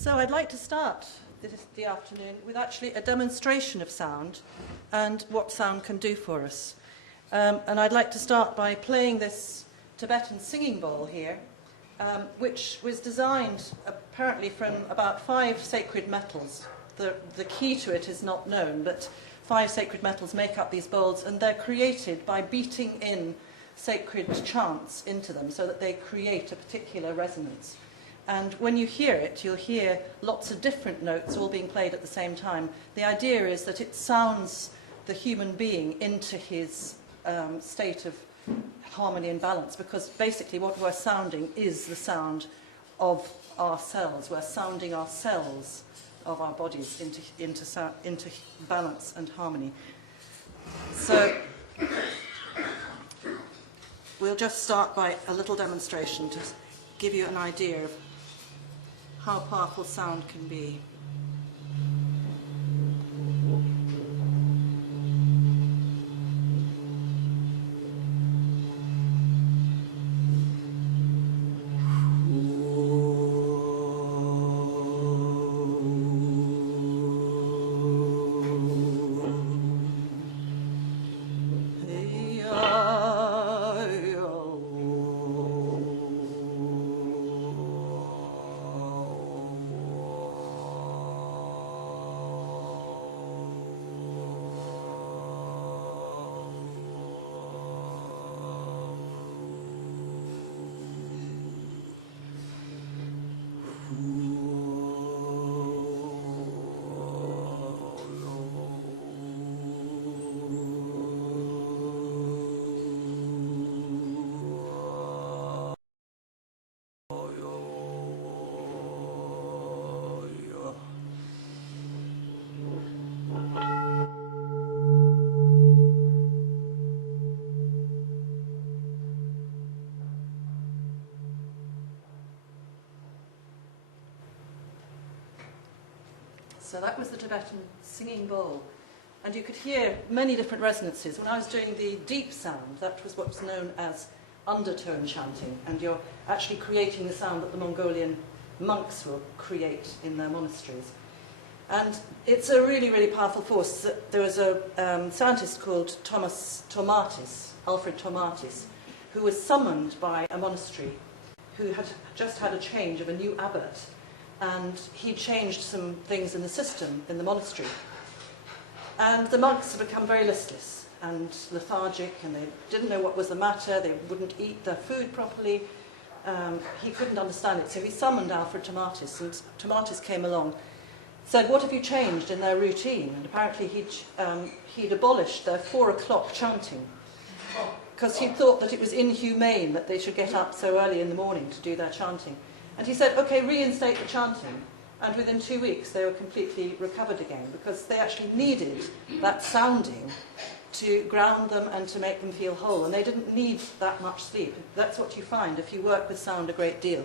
So I'd like to start the afternoon with actually a demonstration of sound and what sound can do for us. And I'd like to start by playing this Tibetan singing bowl here, which was designed apparently from about 5 sacred metals. The key to it is not known, but 5 sacred metals make up these bowls, and they're created by beating in sacred chants into them so that they create a particular resonance. And when you hear it, you'll hear lots of different notes all being played at the same time. The idea is that it sounds the human being into his state of harmony and balance, because basically what we're sounding is the sound of ourselves. We're sounding ourselves of our bodies into balance and harmony. So we'll just start by a little demonstration to give you an idea of how powerful sound can be. So that was the Tibetan singing bowl. And you could hear many different resonances. When I was doing the deep sound, that was what's known as undertone chanting. And you're actually creating the sound that the Mongolian monks will create in their monasteries. And it's a really, really powerful force. There was a scientist called Alfred Tomatis, who was summoned by a monastery who had just had a change of a new abbot. And he changed some things in the system in the monastery. And the monks had become very listless and lethargic, and they didn't know what was the matter. They wouldn't eat their food properly. He couldn't understand it, so he summoned Alfred Tomatis, and Tomatis came along, said, "What have you changed in their routine?" And apparently he'd abolished their 4 o'clock chanting, because he thought that it was inhumane that they should get up so early in the morning to do their chanting. And he said, "Okay, reinstate the chanting." And within 2 weeks, they were completely recovered again, because they actually needed that sounding to ground them and to make them feel whole. And they didn't need that much sleep. That's what you find if you work with sound a great deal.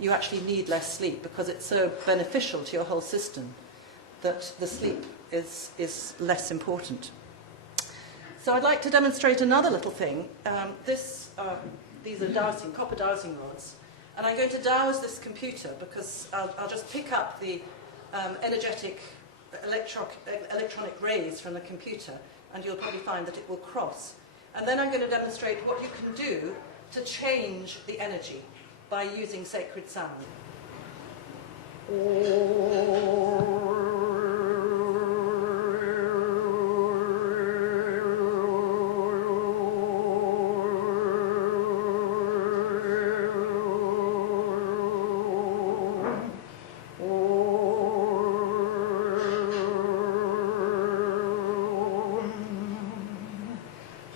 You actually need less sleep, because it's so beneficial to your whole system that the sleep is less important. So I'd like to demonstrate another little thing. These are copper dowsing rods. And I'm going to douse this computer, because I'll just pick up the energetic electronic rays from the computer, and you'll probably find that it will cross. And then I'm going to demonstrate what you can do to change the energy by using sacred sound.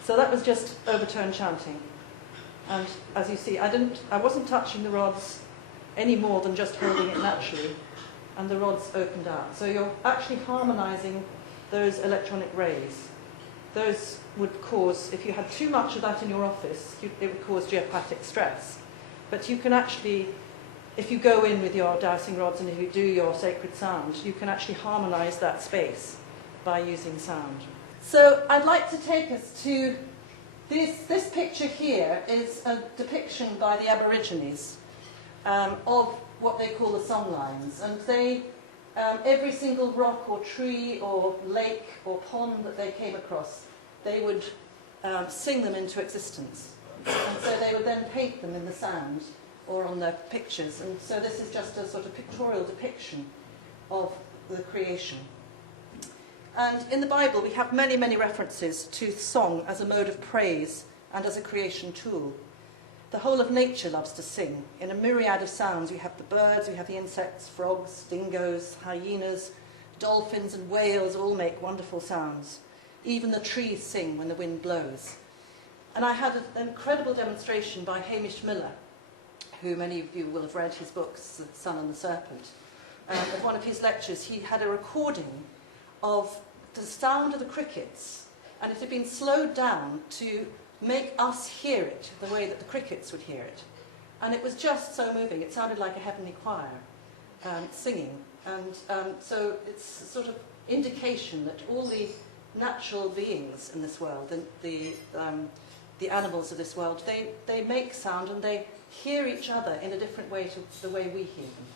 So that was just overtone chanting. And as you see, I wasn't touching the rods any more than just holding it naturally, and the rods opened out. So you're actually harmonizing those electronic rays. Those would cause, if you had too much of that in your office, it would cause geopathic stress. But you can actually, if you go in with your dowsing rods and if you do your sacred sound, you can actually harmonize that space by using sound. So I'd like to take us to this picture here is a depiction by the Aborigines of what they call the Songlines. And they, every single rock or tree or lake or pond that they came across, they would sing them into existence. And so they would then paint them in the sand or on their pictures. And so this is just a sort of pictorial depiction of the creation. And in the Bible, we have many, many references to song as a mode of praise and as a creation tool. The whole of nature loves to sing. In a myriad of sounds, we have the birds, we have the insects, frogs, dingoes, hyenas, dolphins and whales all make wonderful sounds. Even the trees sing when the wind blows. And I had an incredible demonstration by Hamish Miller, who many of you will have read his books, The Sun and the Serpent. At one of his lectures, he had a recording of the sound of the crickets, and it had been slowed down to make us hear it the way that the crickets would hear it. And it was just so moving. It sounded like a heavenly choir singing. And so it's a sort of indication that all the natural beings in this world, the animals of this world, they make sound and they hear each other in a different way to the way we hear them.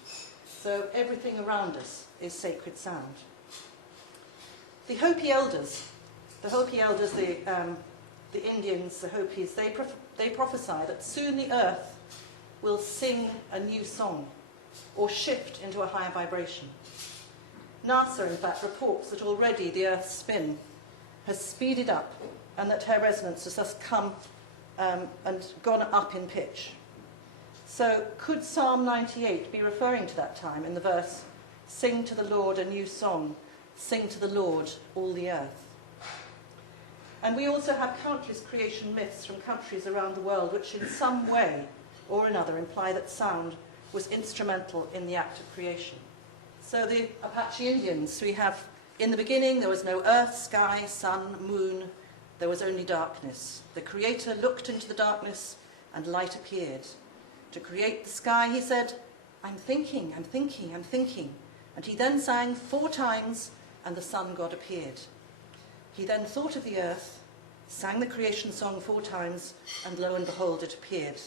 So everything around us is sacred sound. The Hopi elders, the Indians, the Hopis, they prophesy that soon the earth will sing a new song or shift into a higher vibration. NASA, in fact, reports that already the Earth's spin has speeded up and that her resonance has thus come and gone up in pitch. So could Psalm 98 be referring to that time in the verse, "Sing to the Lord a new song, sing to the Lord all the earth"? And we also have countless creation myths from countries around the world which in some way or another imply that sound was instrumental in the act of creation. So the Apache Indians, we have, in the beginning there was no earth, sky, sun, moon, there was only darkness. The Creator looked into the darkness and light appeared. To create the sky, he said, "I'm thinking, I'm thinking, I'm thinking." And he then sang 4 times and the sun god appeared. He then thought of the earth, sang the creation song 4 times, and lo and behold, it appeared.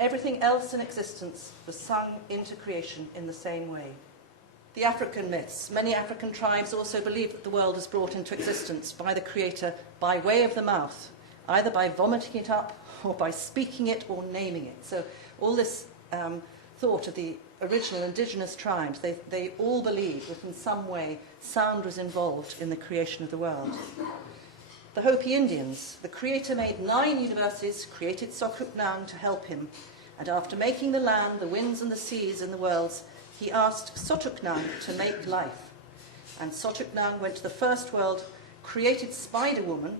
Everything else in existence was sung into creation in the same way. The African myths. Many African tribes also believe that the world is brought into existence by the Creator by way of the mouth, either by vomiting it up or by speaking it or naming it. So all this thought of the original indigenous tribes, they all believe that in some way sound was involved in the creation of the world. The Hopi Indians, the Creator made 9 universes, created Sokupnang to help him, and after making the land, the winds and the seas and the worlds, he asked Sotuknang to make life. And Sotuknang went to the first world, created Spider-Woman,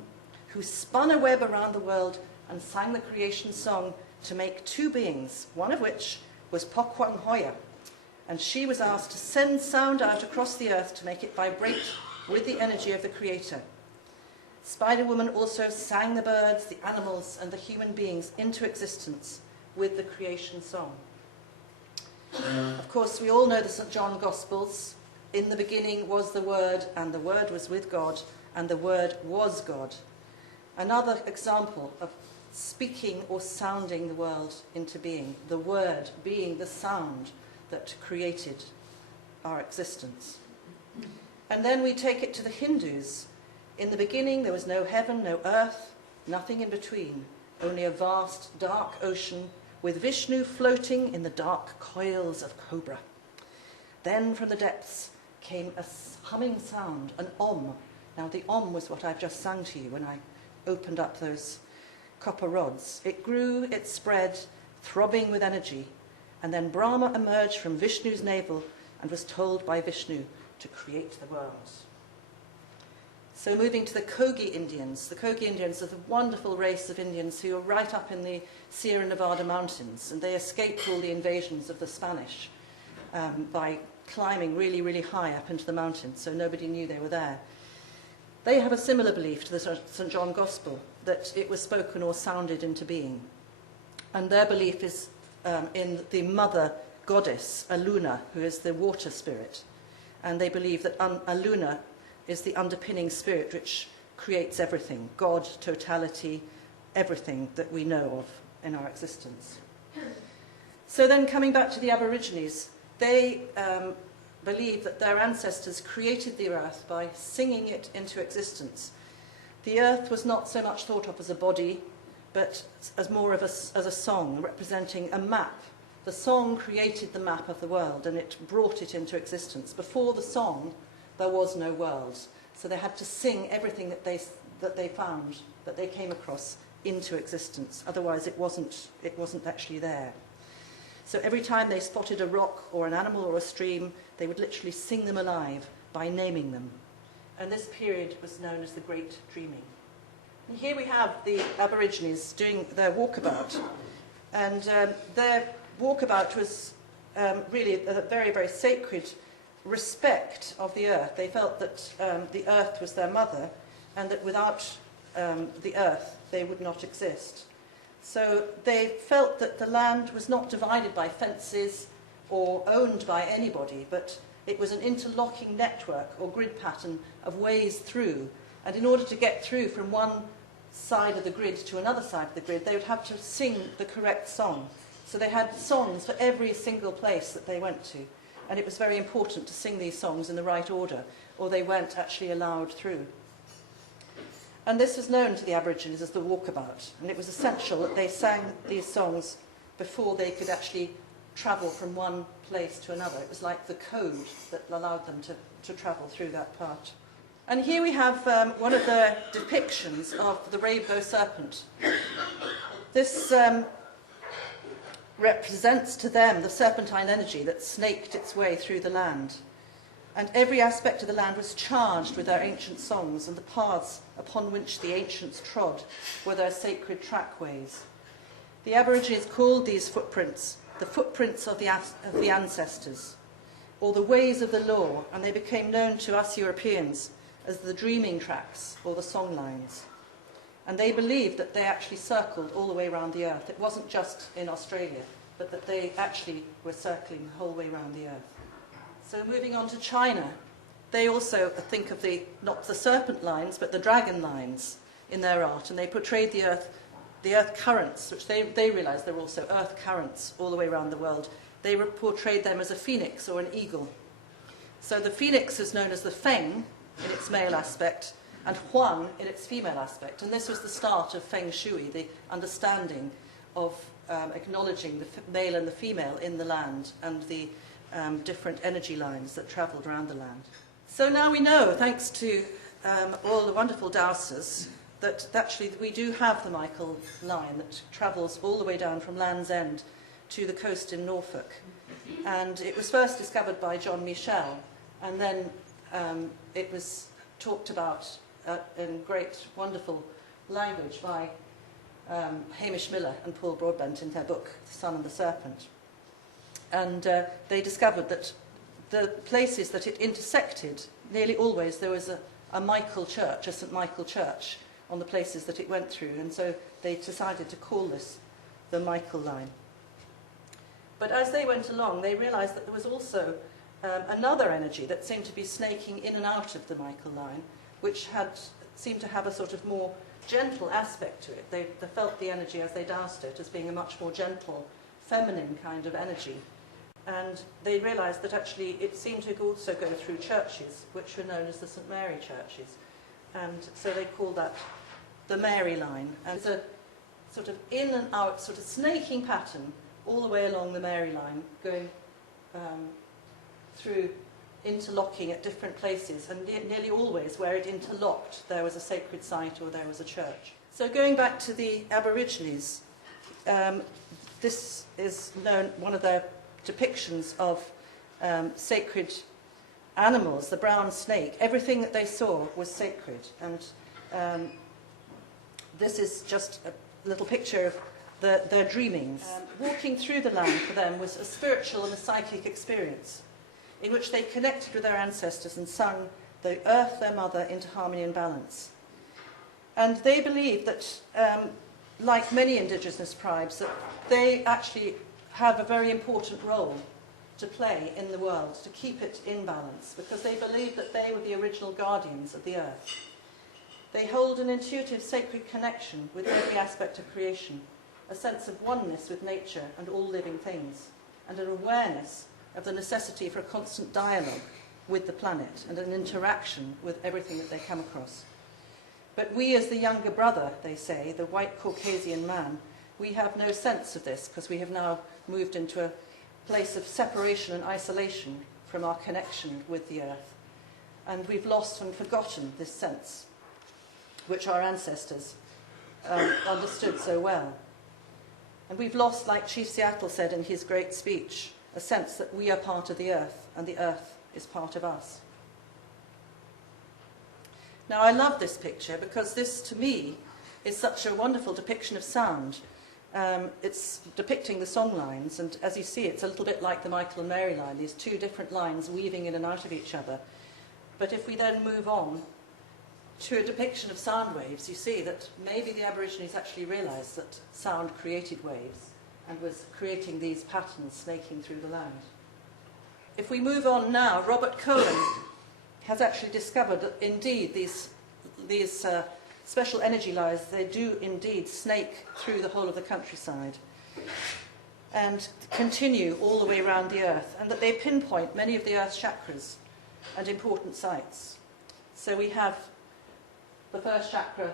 who spun a web around the world and sang the creation song to make 2 beings, one of which was Pokwang Hoya, and she was asked to send sound out across the earth to make it vibrate with the energy of the Creator. Spider-Woman also sang the birds, the animals, and the human beings into existence with the creation song. Of course, we all know the St. John Gospels. In the beginning was the Word, and the Word was with God, and the Word was God. Another example of speaking or sounding the world into being, the Word being the sound that created our existence. And then we take it to the Hindus. In the beginning there was no heaven, no earth, nothing in between, only a vast dark ocean with Vishnu floating in the dark coils of cobra. Then from the depths came a humming sound, an om. Now the om was what I've just sung to you when I opened up those copper rods. It grew, it spread, throbbing with energy, and then Brahma emerged from Vishnu's navel and was told by Vishnu to create the world. So moving to the Kogi Indians. The Kogi Indians are the wonderful race of Indians who are right up in the Sierra Nevada mountains, and they escaped all the invasions of the Spanish by climbing really, really high up into the mountains, so nobody knew they were there. They have a similar belief to the St. John Gospel, that it was spoken or sounded into being. And their belief is in the mother goddess, Aluna, who is the water spirit. And they believe that Aluna is the underpinning spirit which creates everything, God, totality, everything that we know of in our existence. So then coming back to the Aborigines, they believe that their ancestors created the earth by singing it into existence. The earth was not so much thought of as a body, but as more of as a song representing a map. The song created the map of the world and it brought it into existence. Before the song, there was no world. So they had to sing everything that they found, that they came across, into existence. Otherwise, it wasn't actually there. So every time they spotted a rock or an animal or a stream, they would literally sing them alive by naming them. And this period was known as the Great Dreaming. And here we have the Aborigines doing their walkabout. And their walkabout was really a very, very sacred respect of the earth. They felt that the earth was their mother and that without the earth they would not exist. So they felt that the land was not divided by fences or owned by anybody, but it was an interlocking network or grid pattern of ways through. And in order to get through from one side of the grid to another side of the grid, they would have to sing the correct song. So they had songs for every single place that they went to. And it was very important to sing these songs in the right order, or they weren't actually allowed through. And this was known to the Aborigines as the walkabout. And it was essential that they sang these songs before they could actually travel from one place to another. It was like the code that allowed them to travel through that part. And here we have one of the depictions of the rainbow serpent. This represents to them the serpentine energy that snaked its way through the land. And every aspect of the land was charged with their ancient songs, and the paths upon which the ancients trod were their sacred trackways. The Aborigines called these footprints the footprints of the ancestors, or the ways of the law, and they became known to us Europeans as the dreaming tracks, or the songlines. And they believed that they actually circled all the way around the earth. It wasn't just in Australia, but that they actually were circling the whole way around the earth. So moving on to China, they also think of not the serpent lines, but the dragon lines in their art, and they portrayed the earth currents, which they realised there were also earth currents all the way around the world. They portrayed them as a phoenix or an eagle. So the phoenix is known as the feng in its male aspect, and huang in its female aspect. And this was the start of feng shui, the understanding of acknowledging the male and the female in the land, and the different energy lines that travelled around the land. So now we know, thanks to all the wonderful dowsers, that actually we do have the Michael line that travels all the way down from Land's End to the coast in Norfolk. And it was first discovered by John Michel, and then it was talked about in great, wonderful language by Hamish Miller and Paul Broadbent in their book, The Sun and the Serpent. And they discovered that the places that it intersected, nearly always there was a Michael church, a St. Michael church, on the places that it went through. And so they decided to call this the Michael line. But as they went along, they realised that there was also another energy that seemed to be snaking in and out of the Michael line, which seemed to have a sort of more gentle aspect to it. They felt the energy as they doused it as being a much more gentle, feminine kind of energy. And they realised that actually it seemed to also go through churches, which were known as the St. Mary churches. And so they called that the Mary line. And it's a sort of in and out, sort of snaking pattern all the way along the Mary line, going through, interlocking at different places, and nearly always where it interlocked there was a sacred site or there was a church. So going back to the Aborigines, this is known, one of their depictions of sacred animals, the brown snake. Everything that they saw was sacred, and this is just a little picture of their dreamings. Walking through the land for them was a spiritual and a psychic experience in which they connected with their ancestors and sung the earth, their mother, into harmony and balance. And they believed that, like many indigenous tribes, that they actually have a very important role to play in the world, to keep it in balance, because they believed that they were the original guardians of the earth. They hold an intuitive, sacred connection with every aspect of creation, a sense of oneness with nature and all living things, and an awareness of the necessity for a constant dialogue with the planet and an interaction with everything that they come across. But we, as the younger brother, they say, the white Caucasian man, we have no sense of this because we have now moved into a place of separation and isolation from our connection with the earth. And we've lost and forgotten this sense, which our ancestors understood so well. And we've lost, like Chief Seattle said in his great speech, a sense that we are part of the earth and the earth is part of us. Now, I love this picture because this, to me, is such a wonderful depiction of sound. It's depicting the songlines, and as you see, it's a little bit like the Michael and Mary line, these two different lines weaving in and out of each other. But if we then move on to a depiction of sound waves, you see that maybe the Aborigines actually realised that sound created waves and was creating these patterns snaking through the land. If we move on now, Robert Cohen has actually discovered that indeed these special energy lines, they do indeed snake through the whole of the countryside and continue all the way around the earth, and that they pinpoint many of the earth's chakras and important sites. So we have the first chakra,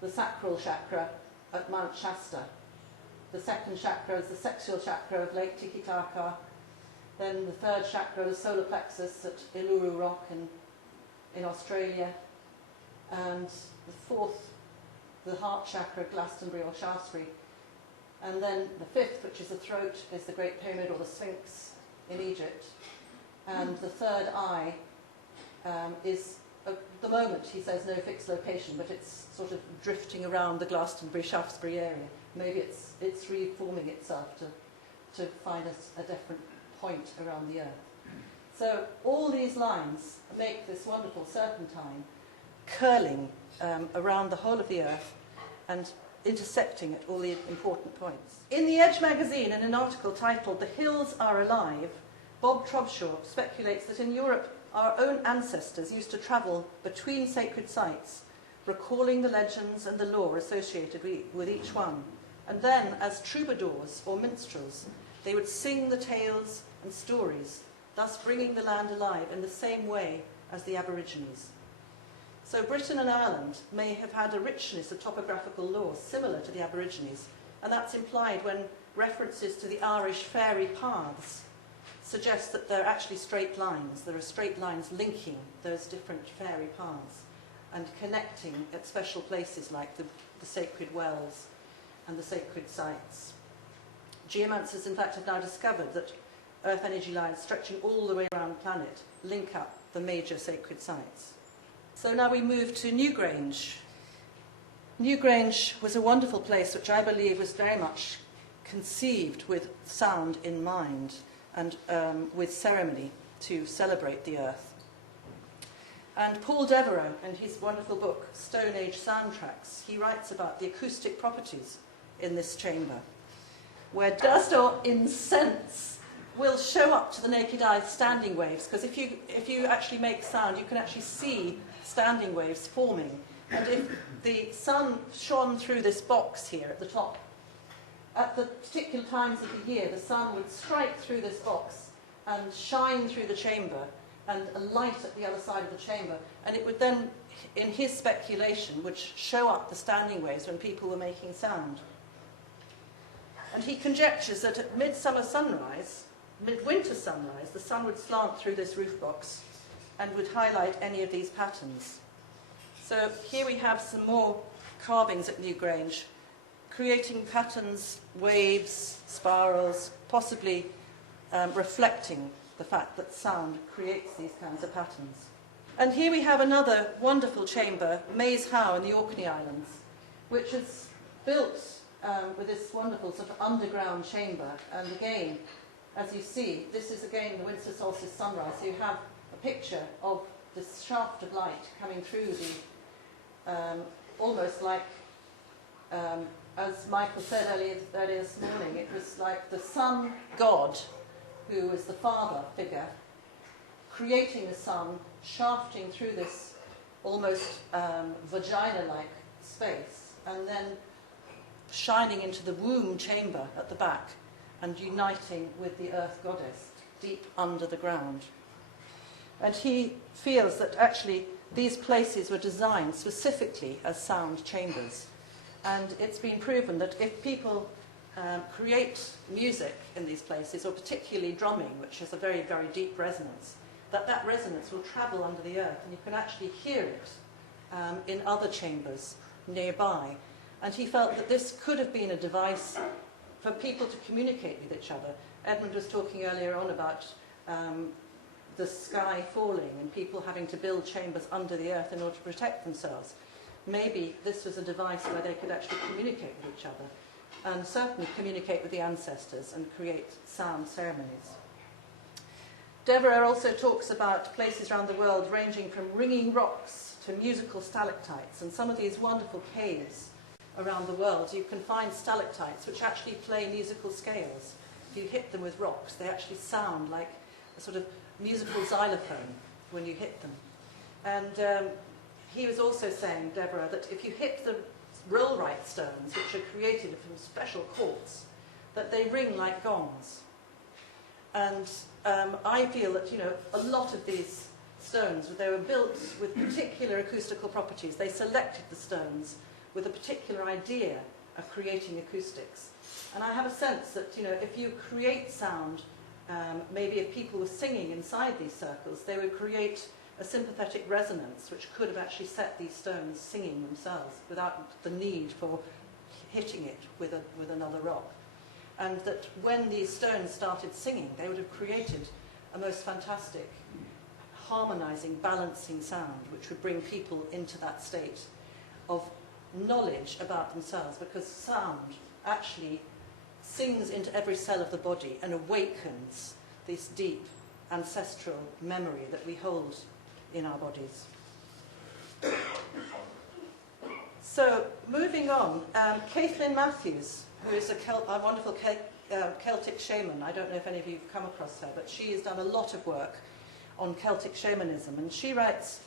the sacral chakra at Mount Shasta. The second chakra is the sexual chakra of Lake Titicaca. Then the third chakra, the solar plexus at Uluru Rock in Australia. And the fourth, the heart chakra at Glastonbury or Shaftesbury. And then the fifth, which is the throat, is the Great Pyramid or the Sphinx in Egypt. And the third eye is, at the moment, he says no fixed location, but it's sort of drifting around the Glastonbury, Shaftesbury area. Maybe it's reforming itself to find a different point around the earth. So all these lines make this wonderful serpentine curling around the whole of the earth and intersecting at all the important points. In the Edge magazine, in an article titled "The Hills Are Alive," Bob Trobshaw speculates that in Europe our own ancestors used to travel between sacred sites, recalling the legends and the lore associated with each one. And then, as troubadours or minstrels, they would sing the tales and stories, thus bringing the land alive in the same way as the Aborigines. So Britain and Ireland may have had a richness of topographical lore similar to the Aborigines, and that's implied when references to the Irish fairy paths suggest that they're actually straight lines. There are straight lines linking those different fairy paths and connecting at special places like the sacred wells and the sacred sites. Geomancers, in fact, have now discovered that earth energy lines stretching all the way around the planet link up the major sacred sites. So now we move to NEWGRANGE. NEWGRANGE was a wonderful place which I believe was very much conceived with sound in mind and with ceremony to celebrate the earth. And Paul Devereux, in his wonderful book, Stone Age Soundtracks, he writes about the acoustic properties in this chamber, where dust or incense will show up to the naked eye standing waves, because if you actually make sound, you can actually see standing waves forming. And if the sun shone through this box here at the top, at the particular times of the year, the sun would strike through this box and shine through the chamber and light at the other side of the chamber, and it would then, in his speculation, would show up the standing waves when people were making sound. And he conjectures that at midwinter sunrise, the sun would slant through this roof box and would highlight any of these patterns. So here we have some more carvings at NEWGRANGE, creating patterns, waves, spirals, possibly reflecting the fact that sound creates these kinds of patterns. And here we have another wonderful chamber, Maze Howe in the Orkney Islands, which is built with this wonderful sort of underground chamber. And again, as you see, this is again the winter solstice sunrise. So you have a picture of this shaft of light coming through the, almost like, as Michael said earlier this morning, it was like the sun god, who is the father figure, creating the sun, shafting through this almost vagina-like space, and then shining into the womb chamber at the back and uniting with the earth goddess deep under the ground. And he feels that actually these places were designed specifically as sound chambers. And it's been proven that if people create music in these places, or particularly drumming, which has a very, very deep resonance, that resonance will travel under the earth, and you can actually hear it in other chambers nearby. And he felt that this could have been a device for people to communicate with each other. Edmund was talking earlier on about the sky falling and people having to build chambers under the earth in order to protect themselves. Maybe this was a device where they could actually communicate with each other, and certainly communicate with the ancestors and create sound ceremonies. Devereux also talks about places around the world ranging from ringing rocks to musical stalactites, and some of these wonderful caves around the world you can find stalactites which actually play musical scales. If you hit them with rocks, they actually sound like a sort of musical xylophone when you hit them. And he was also saying, Devereux, that if you hit the rollright stones, which are created from special quartz, that they ring like gongs. And I feel that, you know, a lot of these stones, they were built with particular acoustical properties. They selected the stones with a particular idea of creating acoustics. And I have a sense that, you know, if you create sound, maybe if people were singing inside these circles, they would create a sympathetic resonance which could have actually set these stones singing themselves without the need for hitting it with another rock. And that when these stones started singing, they would have created a most fantastic, harmonizing, balancing sound, which would bring people into that state of knowledge about themselves, because sound actually sings into every cell of the body and awakens this deep ancestral memory that we hold in our bodies. So, moving on, Caitlin Matthews, who is a wonderful Celtic shaman. I don't know if any of you have come across her, but she has done a lot of work on Celtic shamanism, and she writes,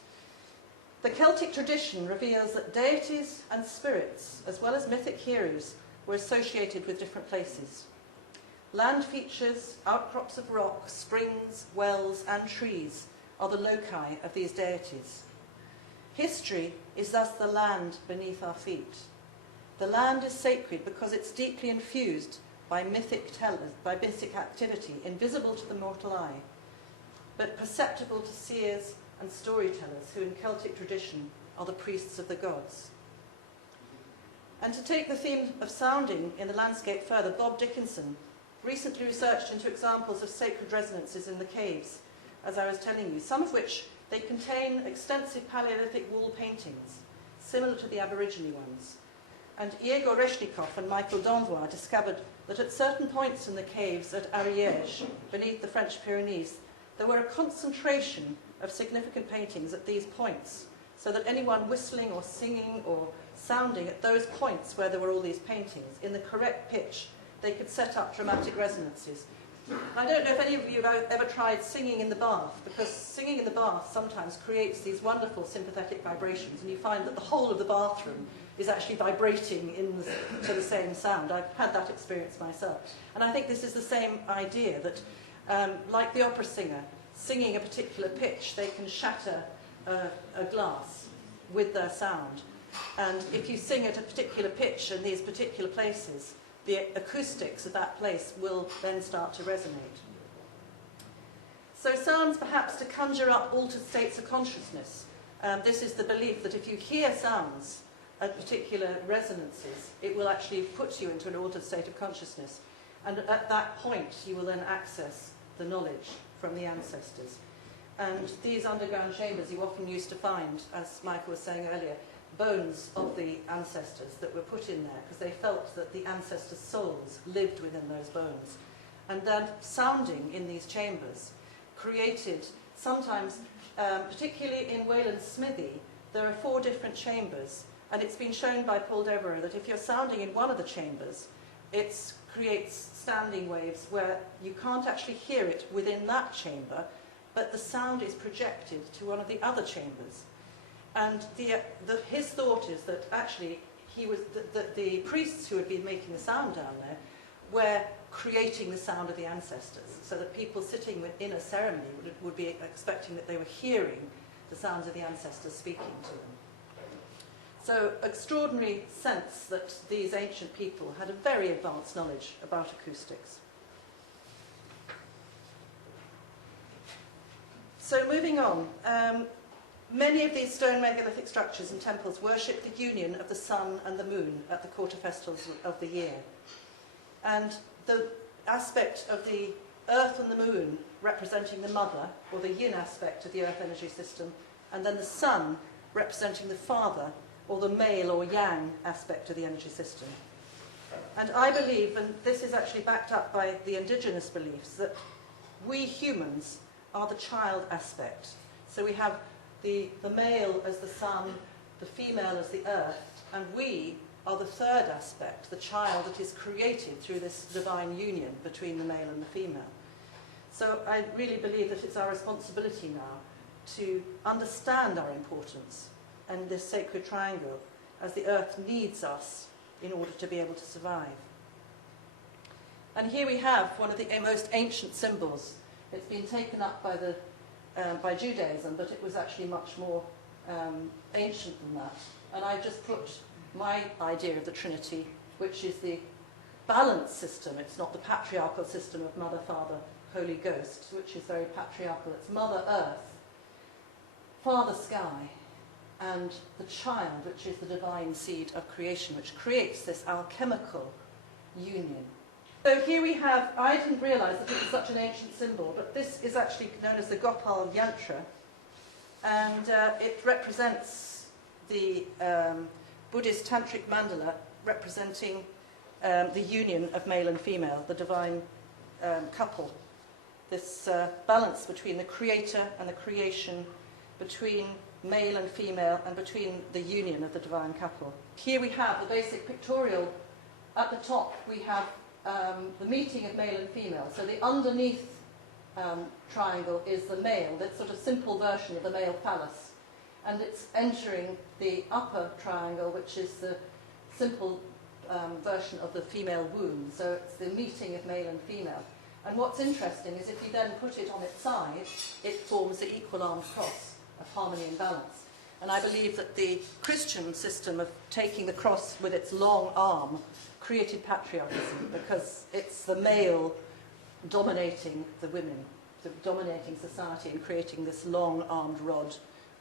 "The Celtic tradition reveals that deities and spirits, as well as mythic heroes, were associated with different places. Land features, outcrops of rock, springs, wells, and trees are the loci of these deities. History is thus the land beneath our feet. The land is sacred because it's deeply infused by mythic activity, invisible to the mortal eye, but perceptible to seers and storytellers, who in Celtic tradition are the priests of the gods." And to take the theme of sounding in the landscape further, Bob Dickinson recently researched into examples of sacred resonances in the caves, as I was telling you, some of which they contain extensive Paleolithic wall paintings, similar to the Aborigine ones. And Igor Reshnikov and Michael Danvois discovered that at certain points in the caves at Ariège, beneath the French Pyrenees, there were a concentration of significant paintings at these points, so that anyone whistling or singing or sounding at those points where there were all these paintings, in the correct pitch, they could set up dramatic resonances. I don't know if any of you have ever tried singing in the bath, because singing in the bath sometimes creates these wonderful sympathetic vibrations, and you find that the whole of the bathroom is actually vibrating to the same sound. I've had that experience myself. And I think this is the same idea, that like the opera singer, singing a particular pitch, they can shatter a glass with their sound. And if you sing at a particular pitch in these particular places, the acoustics of that place will then start to resonate. So sounds perhaps to conjure up altered states of consciousness. This is the belief that if you hear sounds at particular resonances, it will actually put you into an altered state of consciousness. And at that point, you will then access the knowledge from the ancestors. And these underground chambers you often used to find, as Michael was saying earlier, bones of the ancestors that were put in there because they felt that the ancestors' souls lived within those bones. And then sounding in these chambers created, sometimes, particularly in Wayland's Smithy, there are 4 different chambers, and it's been shown by Paul Devereux that if you're sounding in one of the chambers, it creates standing waves where you can't actually hear it within that chamber, but the sound is projected to one of the other chambers. And his thought is that actually the priests who had been making the sound down there were creating the sound of the ancestors, so that people sitting in a ceremony would be expecting that they were hearing the sounds of the ancestors speaking to them. So, extraordinary sense that these ancient people had a very advanced knowledge about acoustics. So, moving on, many of these stone megalithic structures and temples worship the union of the sun and the moon at the quarter festivals of the year. And the aspect of the earth and the moon representing the mother, or the yin aspect of the earth energy system, and then the sun representing the father, or the male or yang aspect of the energy system. And I believe, and this is actually backed up by the indigenous beliefs, that we humans are the child aspect. So we have the male as the sun, the female as the earth, and we are the third aspect, the child that is created through this divine union between the male and the female. So I really believe that it's our responsibility now to understand our importance and this sacred triangle, as the earth needs us in order to be able to survive. And here we have one of the most ancient symbols. It's been taken up by Judaism, but it was actually much more ancient than that. And I just put my idea of the Trinity, which is the balance system. It's not the patriarchal system of Mother, Father, Holy Ghost, which is very patriarchal. It's Mother Earth, Father Sky, and the child, which is the divine seed of creation, which creates this alchemical union. So here we have, I didn't realise that it was such an ancient symbol, but this is actually known as the Gopal Yantra, and it represents the Buddhist tantric mandala representing the union of male and female, the divine couple. This balance between the creator and the creation, between male and female, and between the union of the divine couple. Here we have the basic pictorial. At the top we have the meeting of male and female. So the underneath triangle is the male, that sort of simple version of the male phallus. And it's entering the upper triangle, which is the simple version of the female womb. So it's the meeting of male and female. And what's interesting is if you then put it on its side, it forms the equal armed cross of harmony and balance. And I believe that the Christian system of taking the cross with its long arm created patriarchism, because it's the male dominating the women, so dominating society and creating this long-armed rod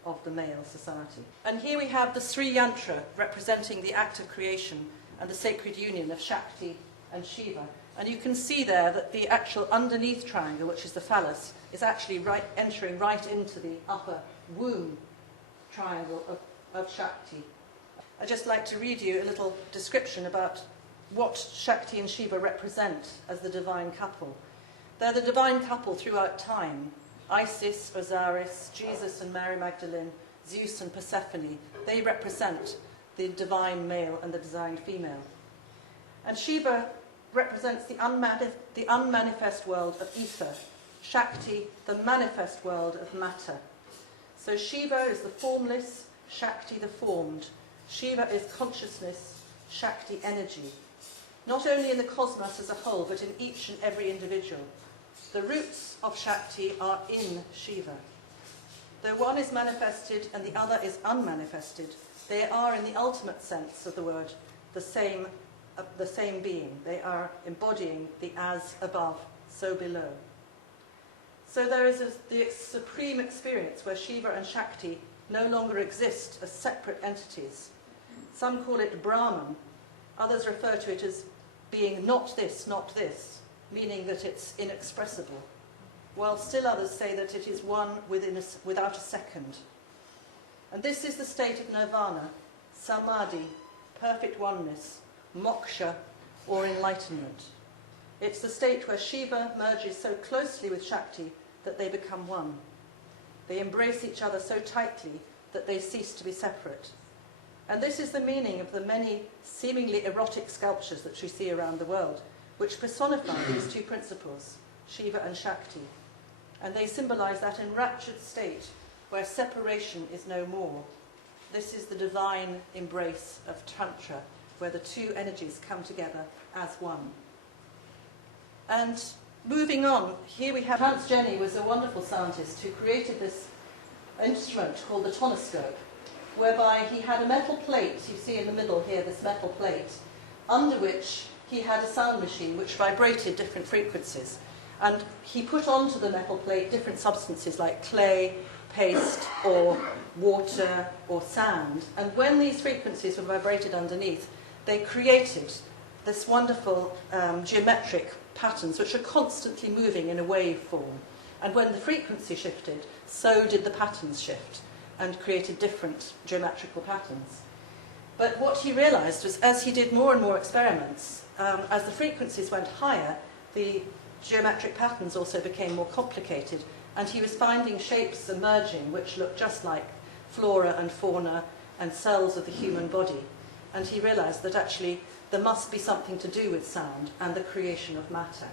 of the male society. And here we have the Sri Yantra representing the act of creation and the sacred union of Shakti and Shiva. And you can see there that the actual underneath triangle, which is the phallus, is actually entering right into the upper womb triangle of Shakti. I'd just like to read you a little description about what Shakti and Shiva represent as the divine couple. They're the divine couple throughout time. Isis, Osiris, Jesus and Mary Magdalene, Zeus and Persephone, they represent the divine male and the divine female. And Shiva represents the unmanifest world of ether, Shakti, the manifest world of matter. So Shiva is the formless, Shakti the formed. Shiva is consciousness, Shakti energy. Not only in the cosmos as a whole, but in each and every individual. The roots of Shakti are in Shiva. Though one is manifested and the other is unmanifested, they are, in the ultimate sense of the word, the same being. They are embodying the as above, so below. So there is the supreme experience where Shiva and Shakti no longer exist as separate entities. Some call it Brahman. Others refer to it as being not this, meaning that it's inexpressible, while still others say that it is one without a second. And this is the state of nirvana, samadhi, perfect oneness, moksha, or enlightenment. It's the state where Shiva merges so closely with Shakti that they become one. They embrace each other so tightly that they cease to be separate. And this is the meaning of the many seemingly erotic sculptures that we see around the world, which personify these two principles, Shiva and Shakti. And they symbolize that enraptured state where separation is no more. this is the divine embrace of Tantra, where the two energies come together as one. And moving on, here we have Hans Jenny was a wonderful scientist who created this instrument called the tonoscope, whereby he had a metal plate, you see in the middle here, this metal plate, under which he had a sound machine which vibrated different frequencies. And he put onto the metal plate different substances like clay, paste, or water, or sand. And when these frequencies were vibrated underneath, they created this wonderful geometric patterns which are constantly moving in a wave form. And when the frequency shifted, so did the patterns shift and created different geometrical patterns. But what he realized was, as he did more and more experiments, as the frequencies went higher, the geometric patterns also became more complicated, and he was finding shapes emerging which looked just like flora and fauna and cells of the human body. And he realized that actually there must be something to do with sound and the creation of matter.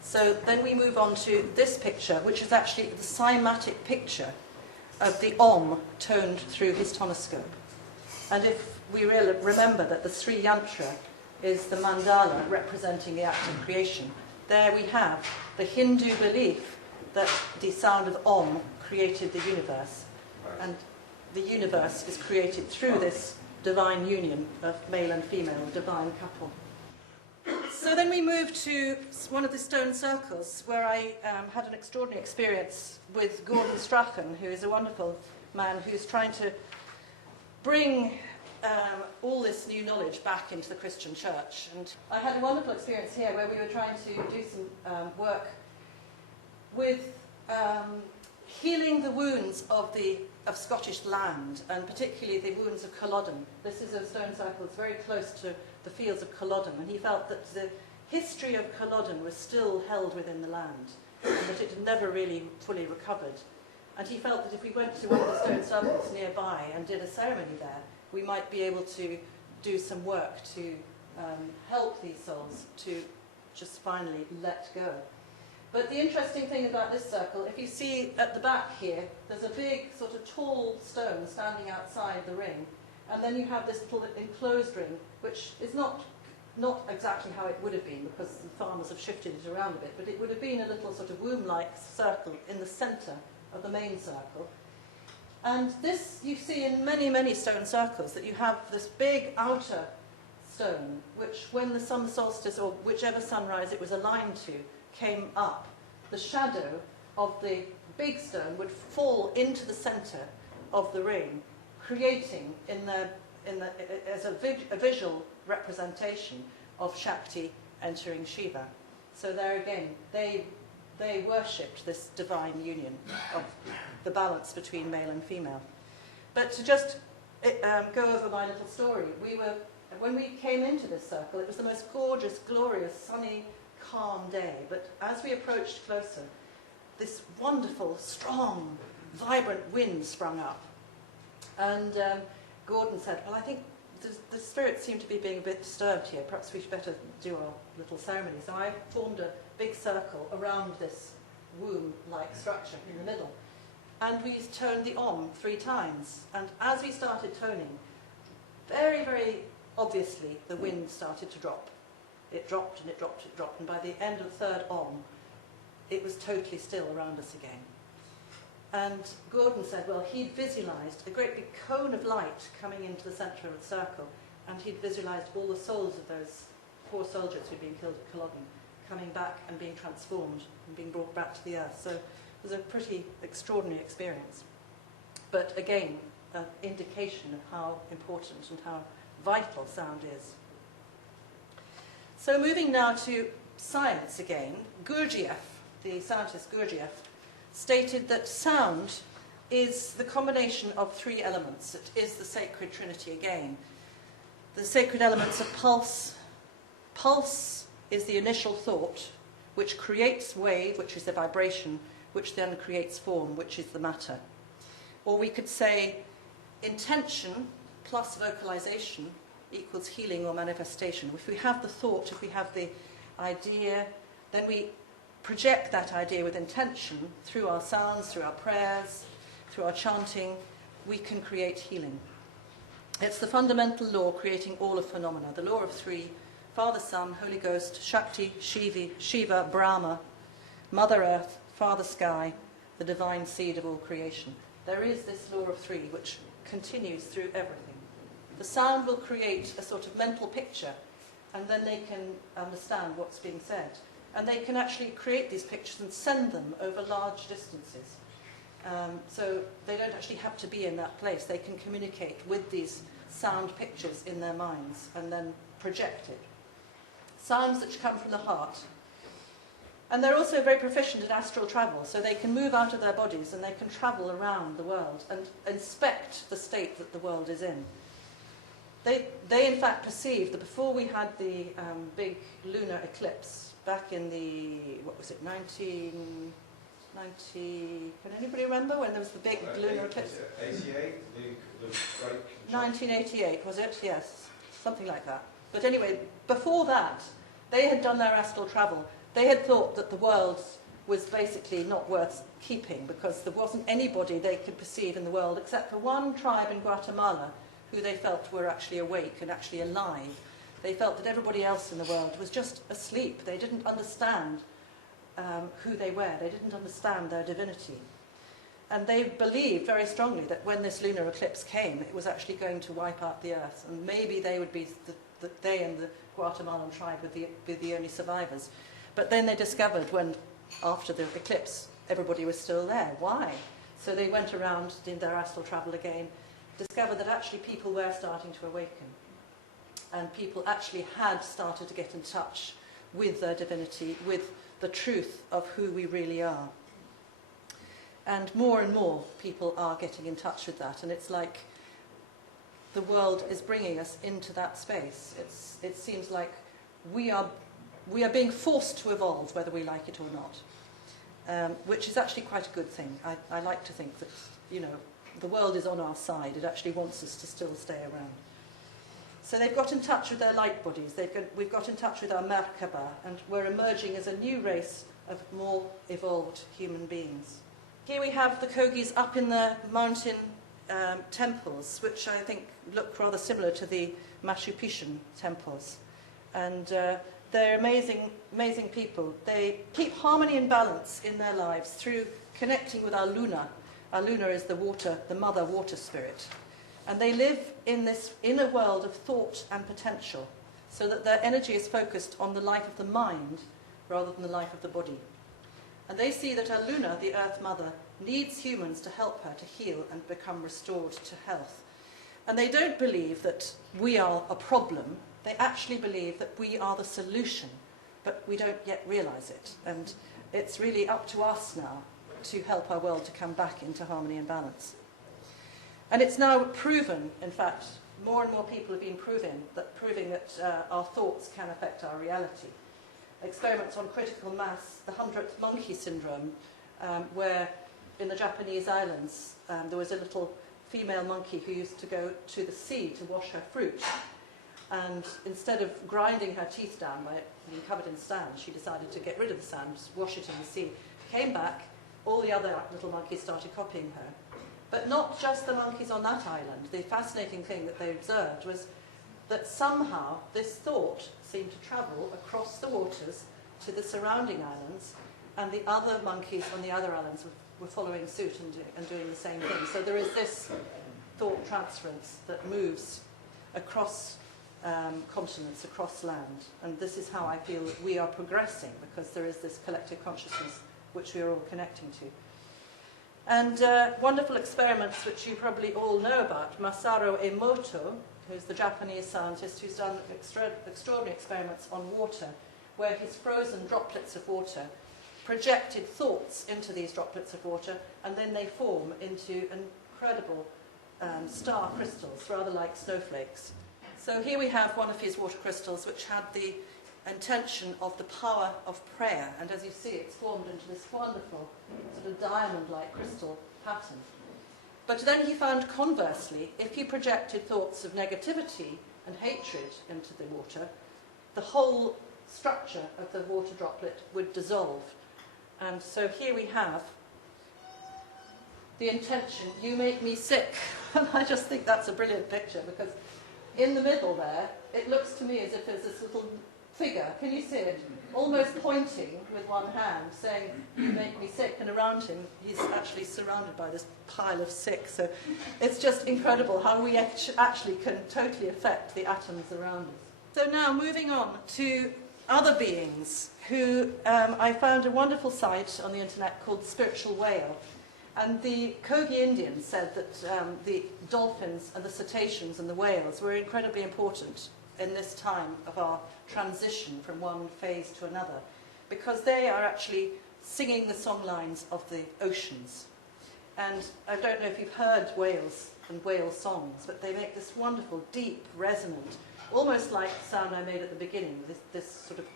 So then we move on to this picture, which is actually the cymatic picture of the Om toned through his tonoscope. And if we remember that the Sri Yantra is the mandala representing the act of creation, there we have the Hindu belief that the sound of Om created the universe. And the universe is created through this divine union of male and female, a divine couple. So then we move to one of the stone circles where I had an extraordinary experience with Gordon Strachan, who is a wonderful man who's trying to bring all this new knowledge back into the Christian church. And I had a wonderful experience here where we were trying to do some work with healing the wounds of Scottish land, and particularly the wounds of Culloden. This is a stone circle that's very close to the fields of Culloden, and he felt that the history of Culloden was still held within the land, and that it had never really fully recovered. And he felt that if we went to one of the stone circles nearby and did a ceremony there, we might be able to do some work to help these souls to just finally let go. But the interesting thing about this circle, if you see at the back here, there's a big sort of tall stone standing outside the ring, and then you have this little enclosed ring, which is not exactly how it would have been, because the farmers have shifted it around a bit, but it would have been a little sort of womb-like circle in the centre of the main circle. And this you see in many, many stone circles, that you have this big outer stone, which when the summer solstice, or whichever sunrise it was aligned to, came up, the shadow of the big stone would fall into the centre of the ring, creating as a visual representation of Shakti entering Shiva. So there again, they worshipped this divine union of the balance between male and female. But to just go over my little story, when we came into this circle, it was the most gorgeous, glorious, sunny, calm day, but as we approached closer, this wonderful, strong, vibrant wind sprung up. And Gordon said, well, I think the spirits seem to be being a bit disturbed here, perhaps we should better do our little ceremony. So I formed a big circle around this womb-like structure in the middle, and we toned the Om 3 times. And as we started toning, very, very obviously the wind started to drop. It dropped and it dropped, it dropped, and by the end of the 3rd Om, it was totally still around us again. And Gordon said, well, he'd visualised a great big cone of light coming into the centre of the circle, and he'd visualised all the souls of those 4 soldiers who'd been killed at Culloden coming back and being transformed and being brought back to the earth. So it was a pretty extraordinary experience. But again, an indication of how important and how vital sound is. So moving now to science again, Gurdjieff, the scientist Gurdjieff, stated that sound is the combination of 3 elements. It is the sacred trinity again. The sacred elements of pulse. Pulse is the initial thought, which creates wave, which is the vibration, which then creates form, which is the matter. Or we could say intention plus vocalization equals healing or manifestation. If we have the thought, if we have the idea, then we project that idea with intention through our sounds, through our prayers, through our chanting. we can create healing. It's the fundamental law creating all of phenomena, the law of three: Father, Son, Holy Ghost, Shakti, Shiva, Brahma, Mother Earth, Father Sky, the divine seed of all creation. There is this law of three which continues through everything. The sound will create a sort of mental picture, and then they can understand what's being said. And they can actually create these pictures and send them over large distances. So they don't actually have to be in that place. They can communicate with these sound pictures in their minds and then project it. Sounds that come from the heart. And they're also very proficient in astral travel, so they can move out of their bodies and they can travel around the world and inspect the state that the world is in. They in fact perceived that before we had the big lunar eclipse back in the, 1990, can anybody remember when there was the big lunar eclipse? 88, the great 1988, was it? Yes, something like that. But anyway, before that, they had done their astral travel. They had thought that the world was basically not worth keeping because there wasn't anybody they could perceive in the world except for one tribe in Guatemala who they felt were actually awake and actually alive. They felt that everybody else in the world was just asleep. They didn't understand who they were. They didn't understand their divinity. And they believed very strongly that when this lunar eclipse came, it was actually going to wipe out the earth. And maybe they would be, they and the Guatemalan tribe would be the only survivors. But then they discovered when, after the eclipse, everybody was still there. Why? So they went around, did their astral travel again, discovered that actually people were starting to awaken. And people actually had started to get in touch with their divinity, with the truth of who we really are. And more people are getting in touch with that. And it's like the world is bringing us into that space. It seems like we are being forced to evolve, whether we like it or not, which is actually quite a good thing. I like to think that, you know, the world is on our side. It actually wants us to still stay around. So they've got in touch with their light bodies. We've got in touch with our Merkaba, and we're emerging as a new race of more evolved human beings. Here we have the Kogis up in the mountain temples, which I think look rather similar to the Machu Picchu temples. And they're amazing, amazing people. They keep harmony and balance in their lives through connecting with our Luna. Our Luna is the water, the mother water spirit. And they live in this inner world of thought and potential, so that their energy is focused on the life of the mind rather than the life of the body. And they see that our Luna, the Earth Mother, needs humans to help her to heal and become restored to health. And they don't believe that we are a problem. They actually believe that we are the solution, but we don't yet realise it. And it's really up to us now to help our world to come back into harmony and balance. And it's now proven, in fact, more and more people have been proving that our thoughts can affect our reality. Experiments on critical mass, the 100th monkey syndrome, where in the Japanese islands there was a little female monkey who used to go to the sea to wash her fruit. And instead of grinding her teeth down by it being covered in sand, she decided to get rid of the sand, just wash it in the sea. Came back, all the other little monkeys started copying her. But not just the monkeys on that island. The fascinating thing that they observed was that somehow this thought seemed to travel across the waters to the surrounding islands, and the other monkeys on the other islands were following suit and doing the same thing. So there is this thought transference that moves across continents, across land. And this is how I feel that we are progressing, because there is this collective consciousness which we are all connecting to. And wonderful experiments which you probably all know about. Masaru Emoto, who's the Japanese scientist who's done extraordinary experiments on water, where he's frozen droplets of water, projected thoughts into these droplets of water, and then they form into incredible star crystals, rather like snowflakes. So here we have one of his water crystals which had the intention of the power of prayer, and as you see it's formed into this wonderful sort of diamond-like crystal pattern. But then he found conversely, if you projected thoughts of negativity and hatred into the water, the whole structure of the water droplet would dissolve. And so here we have the intention, "You make me sick." And I just think that's a brilliant picture, because in the middle there, it looks to me as if there's this little figure, can you see it? Almost pointing with one hand, saying, "You make me sick," and around him, he's actually surrounded by this pile of sick. So it's just incredible how we actually can totally affect the atoms around us. So now moving on to other beings who I found a wonderful site on the internet called Spiritual Whale. And the Kogi Indians said that the dolphins and the cetaceans and the whales were incredibly important in this time of our transition from one phase to another, because they are actually singing the songlines of the oceans. And I don't know if you've heard whales and whale songs, but they make this wonderful, deep, resonant, almost like the sound I made at the beginning, this sort of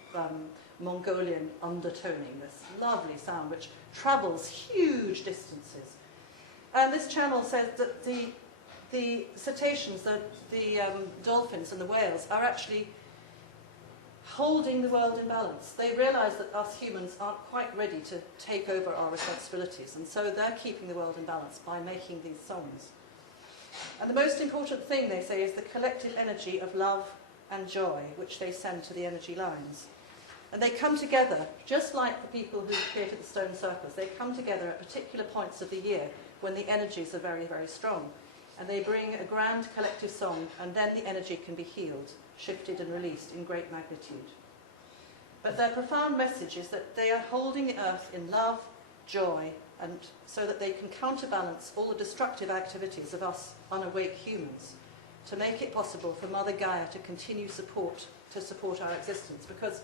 Mongolian undertoning, this lovely sound which travels huge distances. And this channel says that the cetaceans, the dolphins and the whales are actually holding the world in balance. They realise that us humans aren't quite ready to take over our responsibilities, and so they're keeping the world in balance by making these songs. And the most important thing, they say, is the collective energy of love and joy, which they send to the energy lines. And they come together, just like the people who created the stone circles. They come together at particular points of the year when the energies are very, very strong. And they bring a grand collective song, and then the energy can be healed, shifted and released in great magnitude. But their profound message is that they are holding the earth in love, joy, and so that they can counterbalance all the destructive activities of us unawake humans, to make it possible for Mother Gaia to continue to support our existence, because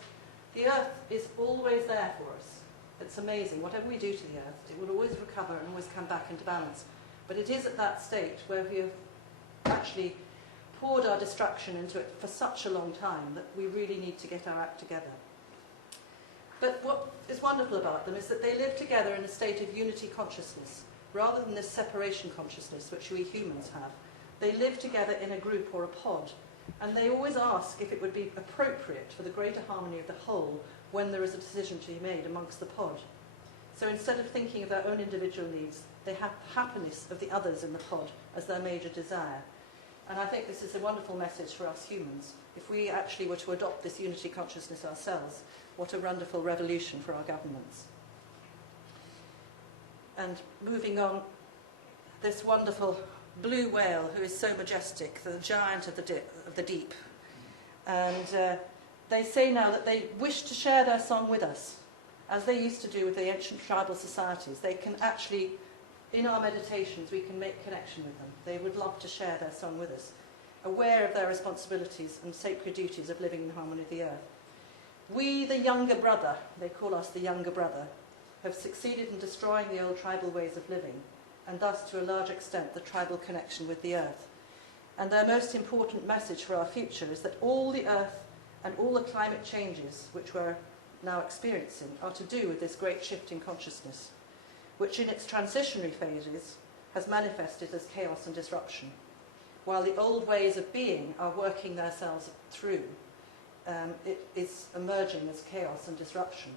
the earth is always there for us. It's amazing. Whatever we do to the earth, it will always recover and always come back into balance. But it is at that state where we have actually poured our destruction into it for such a long time that we really need to get our act together. But what is wonderful about them is that they live together in a state of unity consciousness, rather than this separation consciousness which we humans have. They live together in a group or a pod, and they always ask if it would be appropriate for the greater harmony of the whole when there is a decision to be made amongst the pod. So instead of thinking of their own individual needs, they have the happiness of the others in the pod as their major desire. And I think this is a wonderful message for us humans. If we actually were to adopt this unity consciousness ourselves, what a wonderful revolution for our governments. And moving on, this wonderful blue whale who is so majestic, the giant of the deep. And they say now that they wish to share their song with us, as they used to do with the ancient tribal societies. They can actually, in our meditations, we can make connection with them. They would love to share their song with us, aware of their responsibilities and sacred duties of living in harmony with the earth. We, the younger brother, they call us the younger brother, have succeeded in destroying the old tribal ways of living, and thus, to a large extent, the tribal connection with the earth. And their most important message for our future is that all the earth and all the climate changes which we're now experiencing are to do with this great shift in consciousness, which in its transitionary phases has manifested as chaos and disruption, while the old ways of being are working themselves through. It is emerging as chaos and disruption.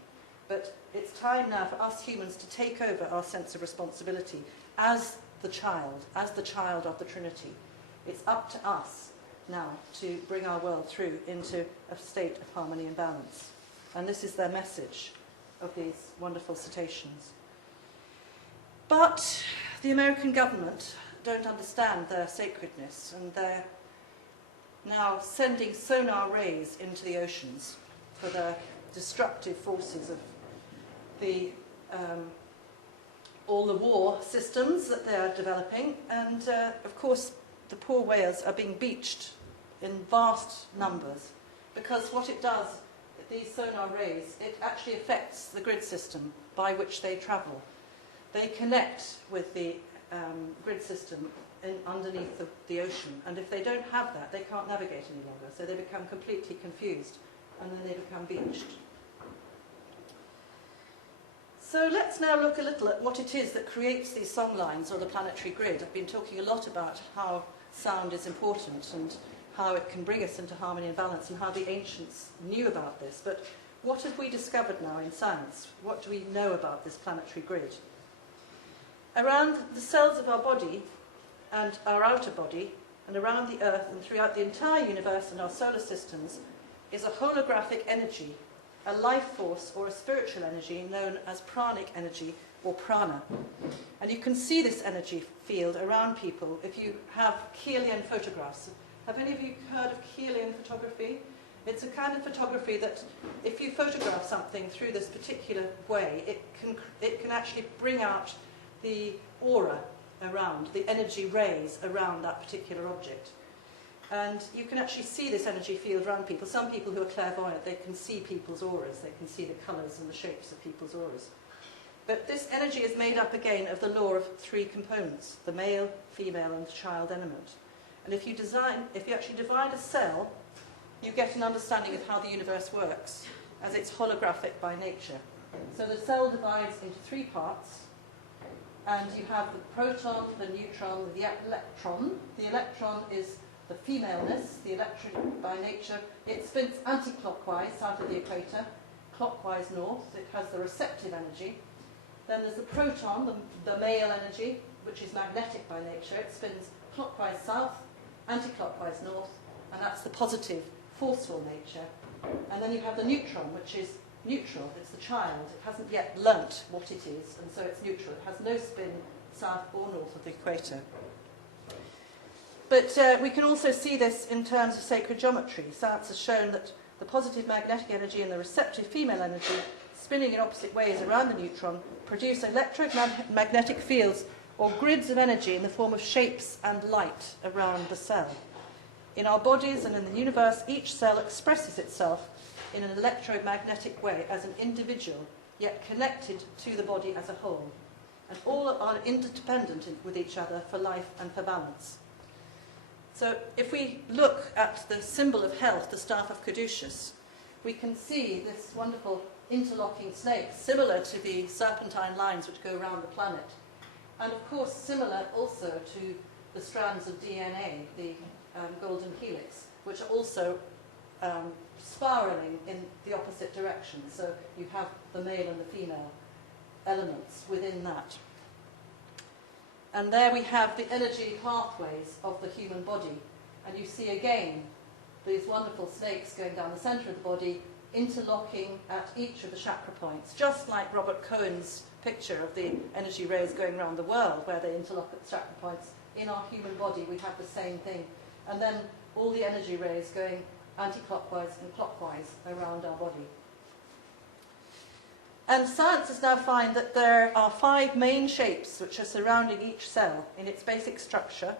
But it's time now for us humans to take over our sense of responsibility as the child of the Trinity. It's up to us now to bring our world through into a state of harmony and balance. And this is their message of these wonderful cetaceans. But the American government don't understand their sacredness, and they're now sending sonar rays into the oceans for the destructive forces of all the war systems that they are developing. And of course the poor whales are being beached in vast numbers, because what it does, these sonar rays, it actually affects the grid system by which they travel. They connect with the grid system underneath the ocean, and if they don't have that, they can't navigate any longer, so they become completely confused, and then they become beached. So let's now look a little at what it is that creates these songlines or the planetary grid. I've been talking a lot about how sound is important and how it can bring us into harmony and balance, and how the ancients knew about this. But what have we discovered now in science? What do we know about this planetary grid? Around the cells of our body and our outer body, and around the Earth and throughout the entire universe and our solar systems, is a holographic energy, a life force or a spiritual energy known as pranic energy or prana. And you can see this energy field around people if you have Keelian photographs. Have any of you heard of Keelian photography? It's a kind of photography that if you photograph something through this particular way, it can actually bring out the aura around, the energy rays around that particular object. And you can actually see this energy field around people. Some people who are clairvoyant, they can see people's auras. They can see the colours and the shapes of people's auras. But this energy is made up again of the law of three components, the male, female and the child element. And if you actually divide a cell, you get an understanding of how the universe works, as it's holographic by nature. So the cell divides into three parts, and you have the proton, the neutron, the electron. The electron is the femaleness, the electron by nature. It spins anti-clockwise out of the equator, clockwise north. It has the receptive energy. Then there's the proton, the male energy, which is magnetic by nature. It spins clockwise south, anti-clockwise north, and that's the positive, forceful nature. And then you have the neutron, which is neutral. It's the child. It hasn't yet learnt what it is, and so it's neutral. It has no spin south or north of the equator. But we can also see this in terms of sacred geometry. Science has shown that the positive magnetic energy and the receptive female energy, spinning in opposite ways around the neutron, produce electromagnetic fields or grids of energy in the form of shapes and light around the cell. In our bodies and in the universe, each cell expresses itself in an electromagnetic way as an individual, yet connected to the body as a whole. And all are interdependent with each other for life and for balance. So if we look at the symbol of health, the staff of Caduceus, we can see this wonderful interlocking snake, similar to the serpentine lines which go around the planet. And of course similar also to the strands of DNA, the golden helix, which are also spiraling in the opposite direction. So you have the male and the female elements within that. And there we have the energy pathways of the human body. And you see again these wonderful snakes going down the centre of the body, interlocking at each of the chakra points, just like Robert Cohen's picture of the energy rays going around the world, where they interlock at the chakra points. In our human body we have the same thing. And then all the energy rays going anti-clockwise and clockwise around our body. And science has now found that there are 5 main shapes which are surrounding each cell in its basic structure,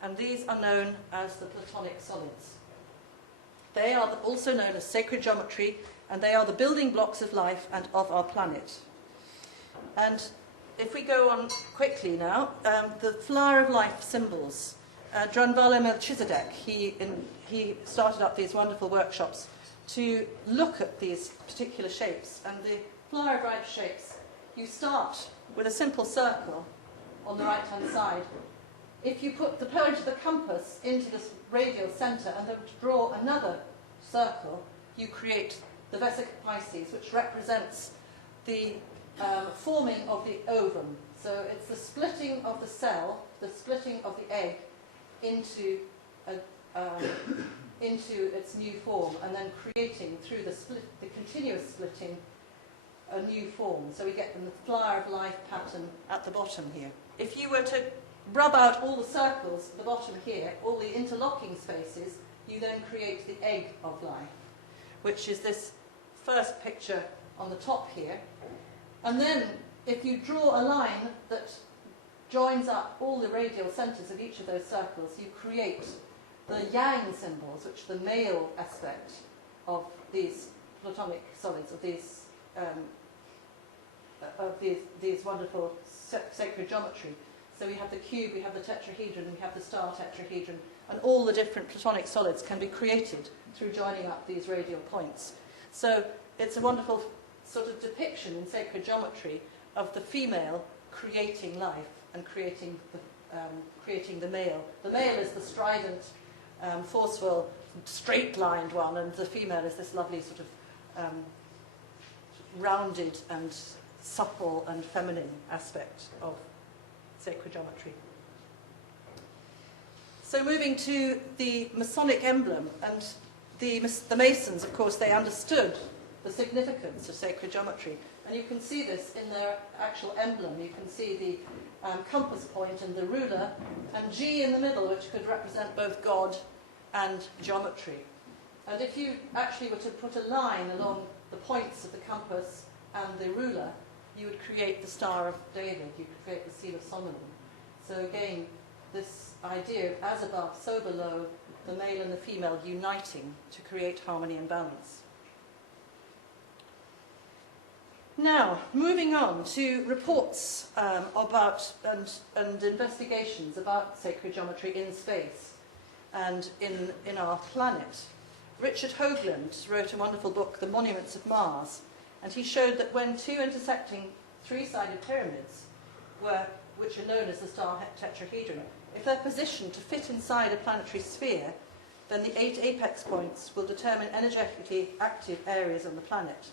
and these are known as the Platonic solids. They are also known as sacred geometry, and they are the building blocks of life and of our planet. And if we go on quickly now, the flower of life symbols. Drunvalo Melchizedek, he started up these wonderful workshops to look at these particular shapes. And the flower of life shapes, you start with a simple circle on the right-hand side. If you put the point of the compass into this radial centre and then draw another circle, you create the vesica Pisces, which represents the forming of the ovum. So it's the splitting of the cell, the splitting of the egg into its new form, and then creating through the continuous splitting a new form. So we get the flower of life pattern at the bottom here. If you were to rub out all the circles at the bottom here, all the interlocking spaces, you then create the egg of life, which is this first picture on the top here. And then if you draw a line that joins up all the radial centres of each of those circles, you create the yang symbols, which are the male aspect of these Platonic solids, of these wonderful sacred geometry. So we have the cube, we have the tetrahedron, we have the star tetrahedron, and all the different Platonic solids can be created through joining up these radial points. So it's a wonderful sort of depiction in sacred geometry of the female creating life and creating the male. The male is the strident, forceful, straight-lined one, and the female is this lovely sort of rounded and supple and feminine aspect of sacred geometry. So moving to the Masonic emblem, and the Masons, of course, they understood the significance of sacred geometry. And you can see this in their actual emblem. You can see the compass point and the ruler, and G in the middle, which could represent both God and geometry. And if you actually were to put a line along the points of the compass and the ruler, you would create the Star of David, you could create the Seal of Solomon. So again, this idea of as above, so below, the male and the female uniting to create harmony and balance. Now, moving on to reports about and investigations about sacred geometry in space and in our planet. Richard Hoagland wrote a wonderful book, The Monuments of Mars, and he showed that when two intersecting three-sided pyramids which are known as the star tetrahedron, if they're positioned to fit inside a planetary sphere, then the 8 apex points will determine energetically active areas on the planet.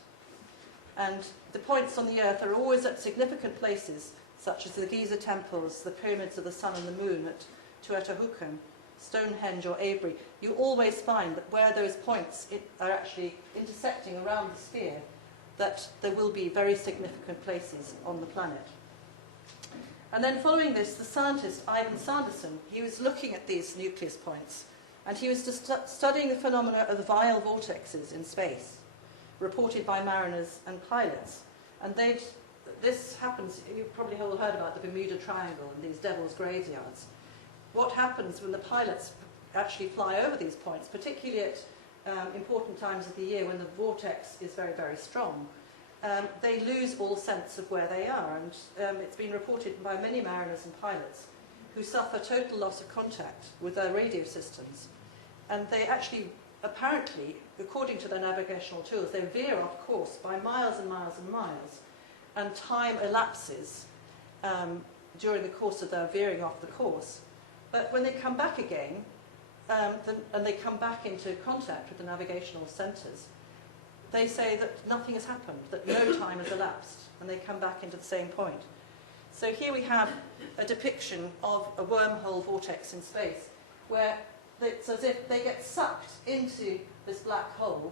And the points on the Earth are always at significant places, such as the Giza temples, the pyramids of the Sun and the Moon at Teotihuacan, Stonehenge or Avebury. You always find that where those points are actually intersecting around the sphere, that there will be very significant places on the planet. And then following this, the scientist Ivan Sanderson, he was looking at these nucleus points, and he was studying the phenomena of the vial vortexes in space, reported by mariners and pilots. And this happens, you've probably all heard about the Bermuda Triangle and these devil's graveyards. What happens when the pilots actually fly over these points, particularly at important times of the year when the vortex is very, very strong, they lose all sense of where they are. And it's been reported by many mariners and pilots who suffer total loss of contact with their radio systems. And they actually, apparently, according to their navigational tools, they veer off course by miles and miles and miles, and time elapses during the course of their veering off the course. But when they come back again, and they come back into contact with the navigational centres, they say that nothing has happened, that no time has elapsed, and they come back into the same point. So here we have a depiction of a wormhole vortex in space, where it's as if they get sucked into this black hole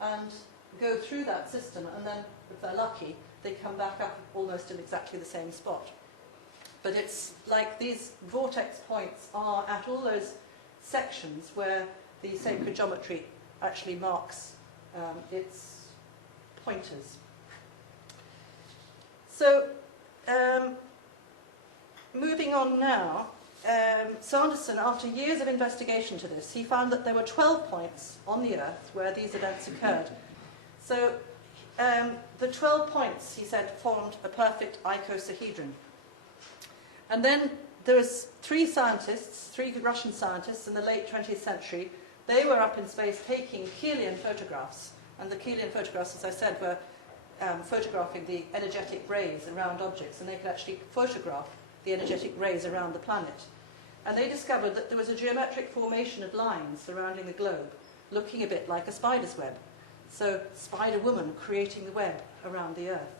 and go through that system, and then, if they're lucky, they come back up almost in exactly the same spot. But it's like these vortex points are at all those sections where the sacred geometry actually marks its pointers. So, moving on now, Sanderson, after years of investigation to this, he found that there were 12 points on the Earth where these events occurred. So, the 12 points, he said, formed a perfect icosahedron. And then there was three Russian scientists in the late 20th century. They were up in space taking Keelian photographs. And the Keelian photographs, as I said, were photographing the energetic rays around objects. And they could actually photograph the energetic rays around the planet. And they discovered that there was a geometric formation of lines surrounding the globe, looking a bit like a spider's web. So, Spider-Woman creating the web around the Earth.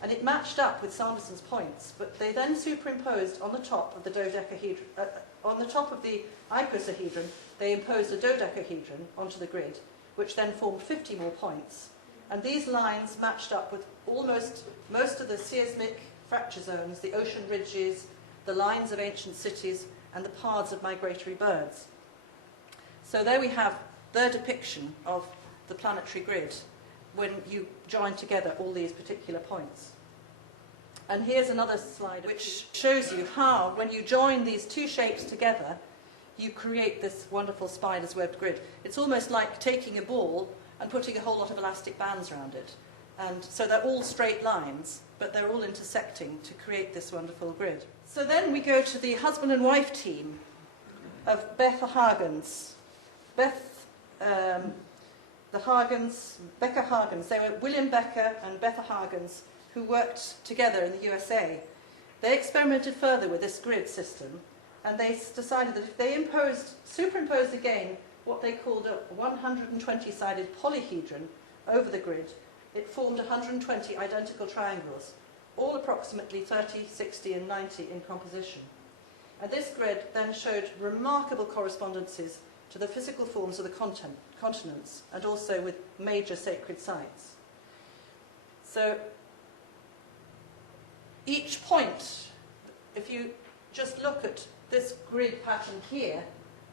And it matched up with Sanderson's points, but they then superimposed on the top of the dodecahedron, on the top of the icosahedron, they imposed a dodecahedron onto the grid, which then formed 50 more points. And these lines matched up with almost most of the seismic fracture zones, the ocean ridges, the lines of ancient cities, and the paths of migratory birds. So there we have their depiction of the planetary grid when you join together all these particular points. And here's another slide which shows you how, when you join these two shapes together, you create this wonderful spider's webbed grid. It's almost like taking a ball and putting a whole lot of elastic bands around it. And so they're all straight lines, but they're all intersecting to create this wonderful grid. So then we go to the husband and wife team of Becca Hagens. Becca Hagens, they were William Becker and Becca Hagens, who worked together in the USA. They experimented further with this grid system, and they decided that if they superimposed again what they called a 120-sided polyhedron over the grid, it formed 120 identical triangles, all approximately 30, 60 and 90 in composition. And this grid then showed remarkable correspondences to the physical forms of the continents and also with major sacred sites. So each point, if you just look at this grid pattern here,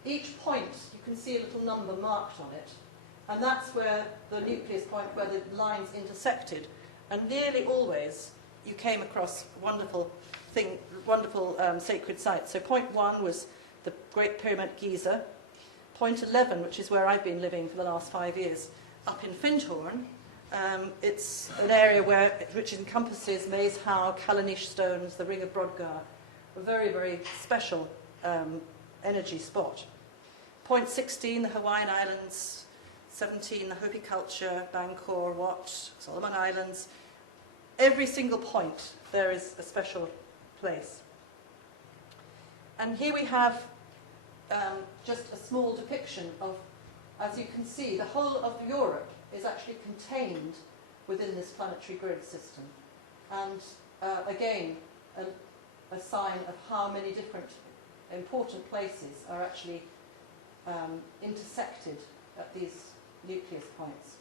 each point you can see a little number marked on it, and that's where the nucleus point where the lines intersected, and nearly always you came across wonderful sacred sites. So point 1 was the Great Pyramid Giza. Point 11, which is where I've been living for the last 5 years, up in Findhorn. It's an area which encompasses Maes Howe, Callanish stones, the Ring of Brodgar, a very, very special energy spot. Point 16, the Hawaiian Islands. 17, the Hopi culture, Bangkor, Wat, Solomon Islands. Every single point there is a special place. And here we have just a small depiction of, as you can see, the whole of Europe is actually contained within this planetary grid system. And again, a sign of how many different important places are actually intersected at these nucleus points.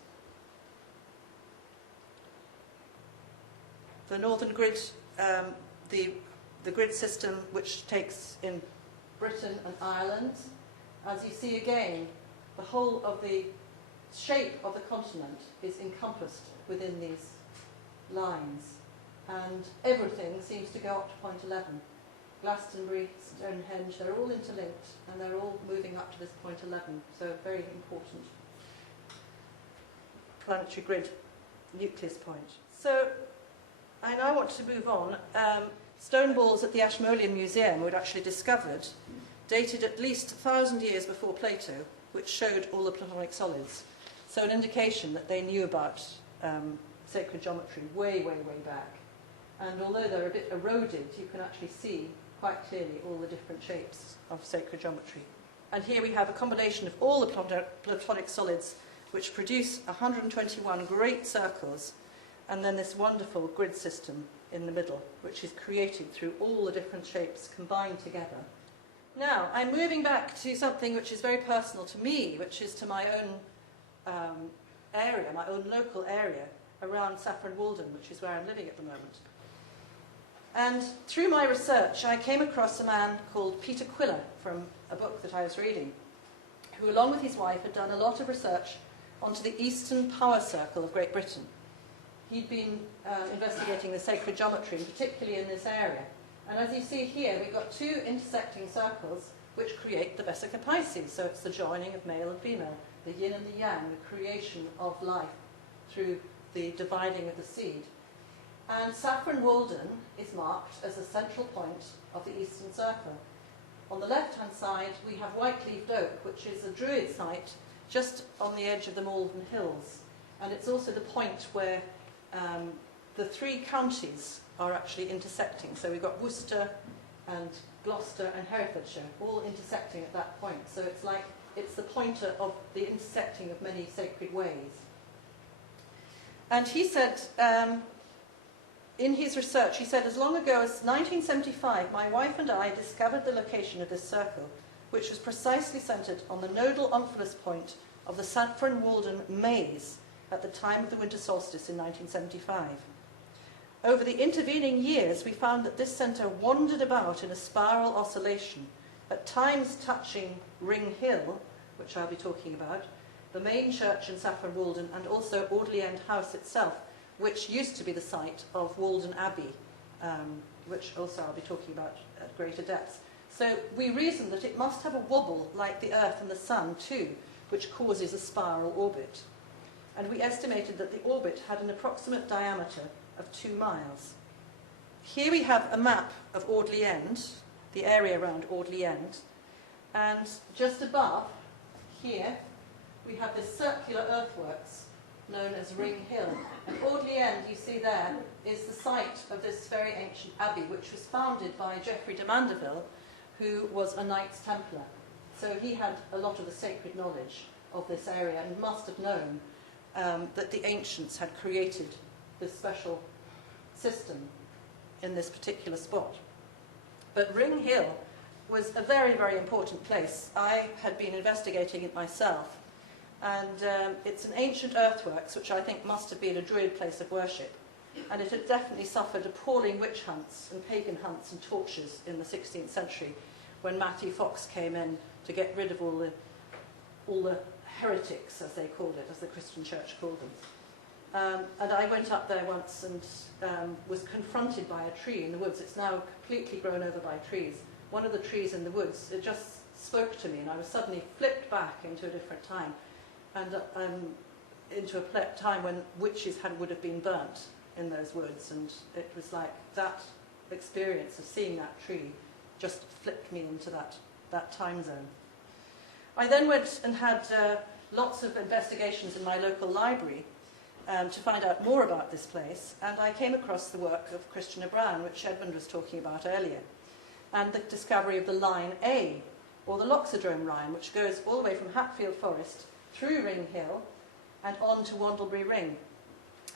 The northern grid, the grid system which takes in Britain and Ireland, as you see again, the whole of the shape of the continent is encompassed within these lines, and everything seems to go up to point 11. Glastonbury, Stonehenge, they're all interlinked and they're all moving up to this point 11, so a very important planetary grid nucleus point. So I now want to move on. Stone balls at the Ashmolean Museum were actually discovered, dated at least 1,000 years before Plato, which showed all the Platonic solids. So an indication that they knew about sacred geometry way, way, way back. And although they're a bit eroded, you can actually see quite clearly all the different shapes of sacred geometry. And here we have a combination of all the Platonic solids which produce 121 great circles, and then this wonderful grid system in the middle, which is created through all the different shapes combined together. Now, I'm moving back to something which is very personal to me, which is to my own area, my own local area, around Saffron Walden, which is where I'm living at the moment. And through my research, I came across a man called Peter Quiller from a book that I was reading, who, along with his wife, had done a lot of research onto the Eastern Power Circle of Great Britain. He'd been investigating the sacred geometry, and particularly in this area. And as you see here, we've got two intersecting circles which create the Vesica Pisces. So it's the joining of male and female, the yin and the yang, the creation of life through the dividing of the seed. And Saffron Walden is marked as a central point of the Eastern Circle. On the left-hand side, we have White-leaved Oak, which is a Druid site just on the edge of the Malvern Hills. And it's also the point where the three counties are actually intersecting. So we've got Worcester and Gloucester and Herefordshire all intersecting at that point. So it's like it's the pointer of the intersecting of many sacred ways. And he said, in his research, he said, as long ago as 1975, my wife and I discovered the location of this circle, which was precisely centred on the nodal omphalus point of the Saffron Walden maze at the time of the winter solstice in 1975. Over the intervening years, we found that this centre wandered about in a spiral oscillation, at times touching Ring Hill, which I'll be talking about, the main church in Saffron Walden, and also Audley End House itself, which used to be the site of Walden Abbey, which also I'll be talking about at greater depth. So we reasoned that it must have a wobble like the Earth and the Sun too, which causes a spiral orbit. And we estimated that the orbit had an approximate diameter of 2 miles. Here we have a map of Audley End, the area around Audley End, and just above here we have this circular earthworks known as Ring Hill. And Audley End, you see there, is the site of this very ancient abbey, which was founded by Geoffrey de Mandeville, who was a Knights Templar. So he had a lot of the sacred knowledge of this area and must have known that the ancients had created this special system in this particular spot. But Ring Hill was a very, very important place. I had been investigating it myself, and it's an ancient earthworks, which I think must have been a Druid place of worship, and it had definitely suffered appalling witch hunts and pagan hunts and tortures in the 16th century, when Matthew Fox came in to get rid of all the heretics, as they called it, as the Christian church called them. And I went up there once and was confronted by a tree in the woods. It's now completely grown over by trees. One of the trees in the woods, it just spoke to me, and I was suddenly flipped back into a different time, and into a time when witches would have been burnt in those woods, and it was like that experience of seeing that tree just flipped me into that time zone. I then went and had lots of investigations in my local library to find out more about this place, and I came across the work of Christian O'Brien, which Edmund was talking about earlier, and the discovery of the Line A, or the Loxodrome Line, which goes all the way from Hatfield Forest through Ring Hill and on to Wandlebury Ring,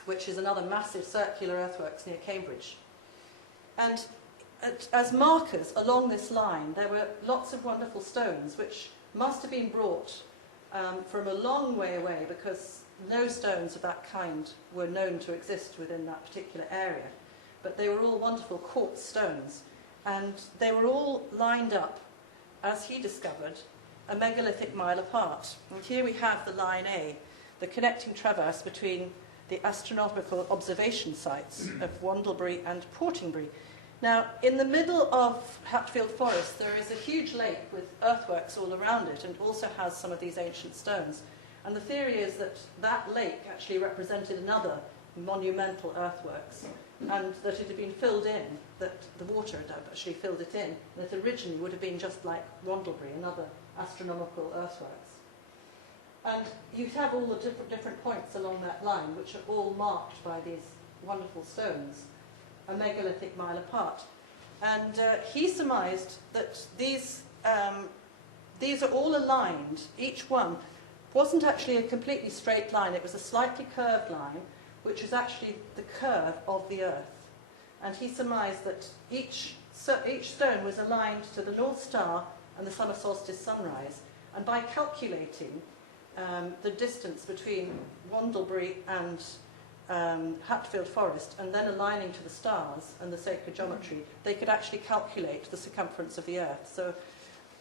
which is another massive circular earthworks near Cambridge. And as markers along this line, there were lots of wonderful stones, which must have been brought from a long way away, because no stones of that kind were known to exist within that particular area. But they were all wonderful quartz stones, and they were all lined up, as he discovered, a megalithic mile apart. And here we have the Line A, the connecting traverse between the astronomical observation sites of Wandlebury and Portingbury. Now, in the middle of Hatfield Forest, there is a huge lake with earthworks all around it, and also has some of these ancient stones. And the theory is that that lake actually represented another monumental earthworks, and that it had been filled in, that the water had actually filled it in, and it originally would have been just like Wandlebury, another astronomical earthworks. And you have all the different points along that line, which are all marked by these wonderful stones, a megalithic mile apart. And he surmised that these are all aligned. Each one wasn't actually a completely straight line. It was a slightly curved line, which was actually the curve of the Earth. And he surmised that each stone was aligned to the North Star and the summer solstice sunrise. And by calculating the distance between Wandlebury and Hatfield Forest, and then aligning to the stars and the sacred geometry, they could actually calculate the circumference of the Earth. So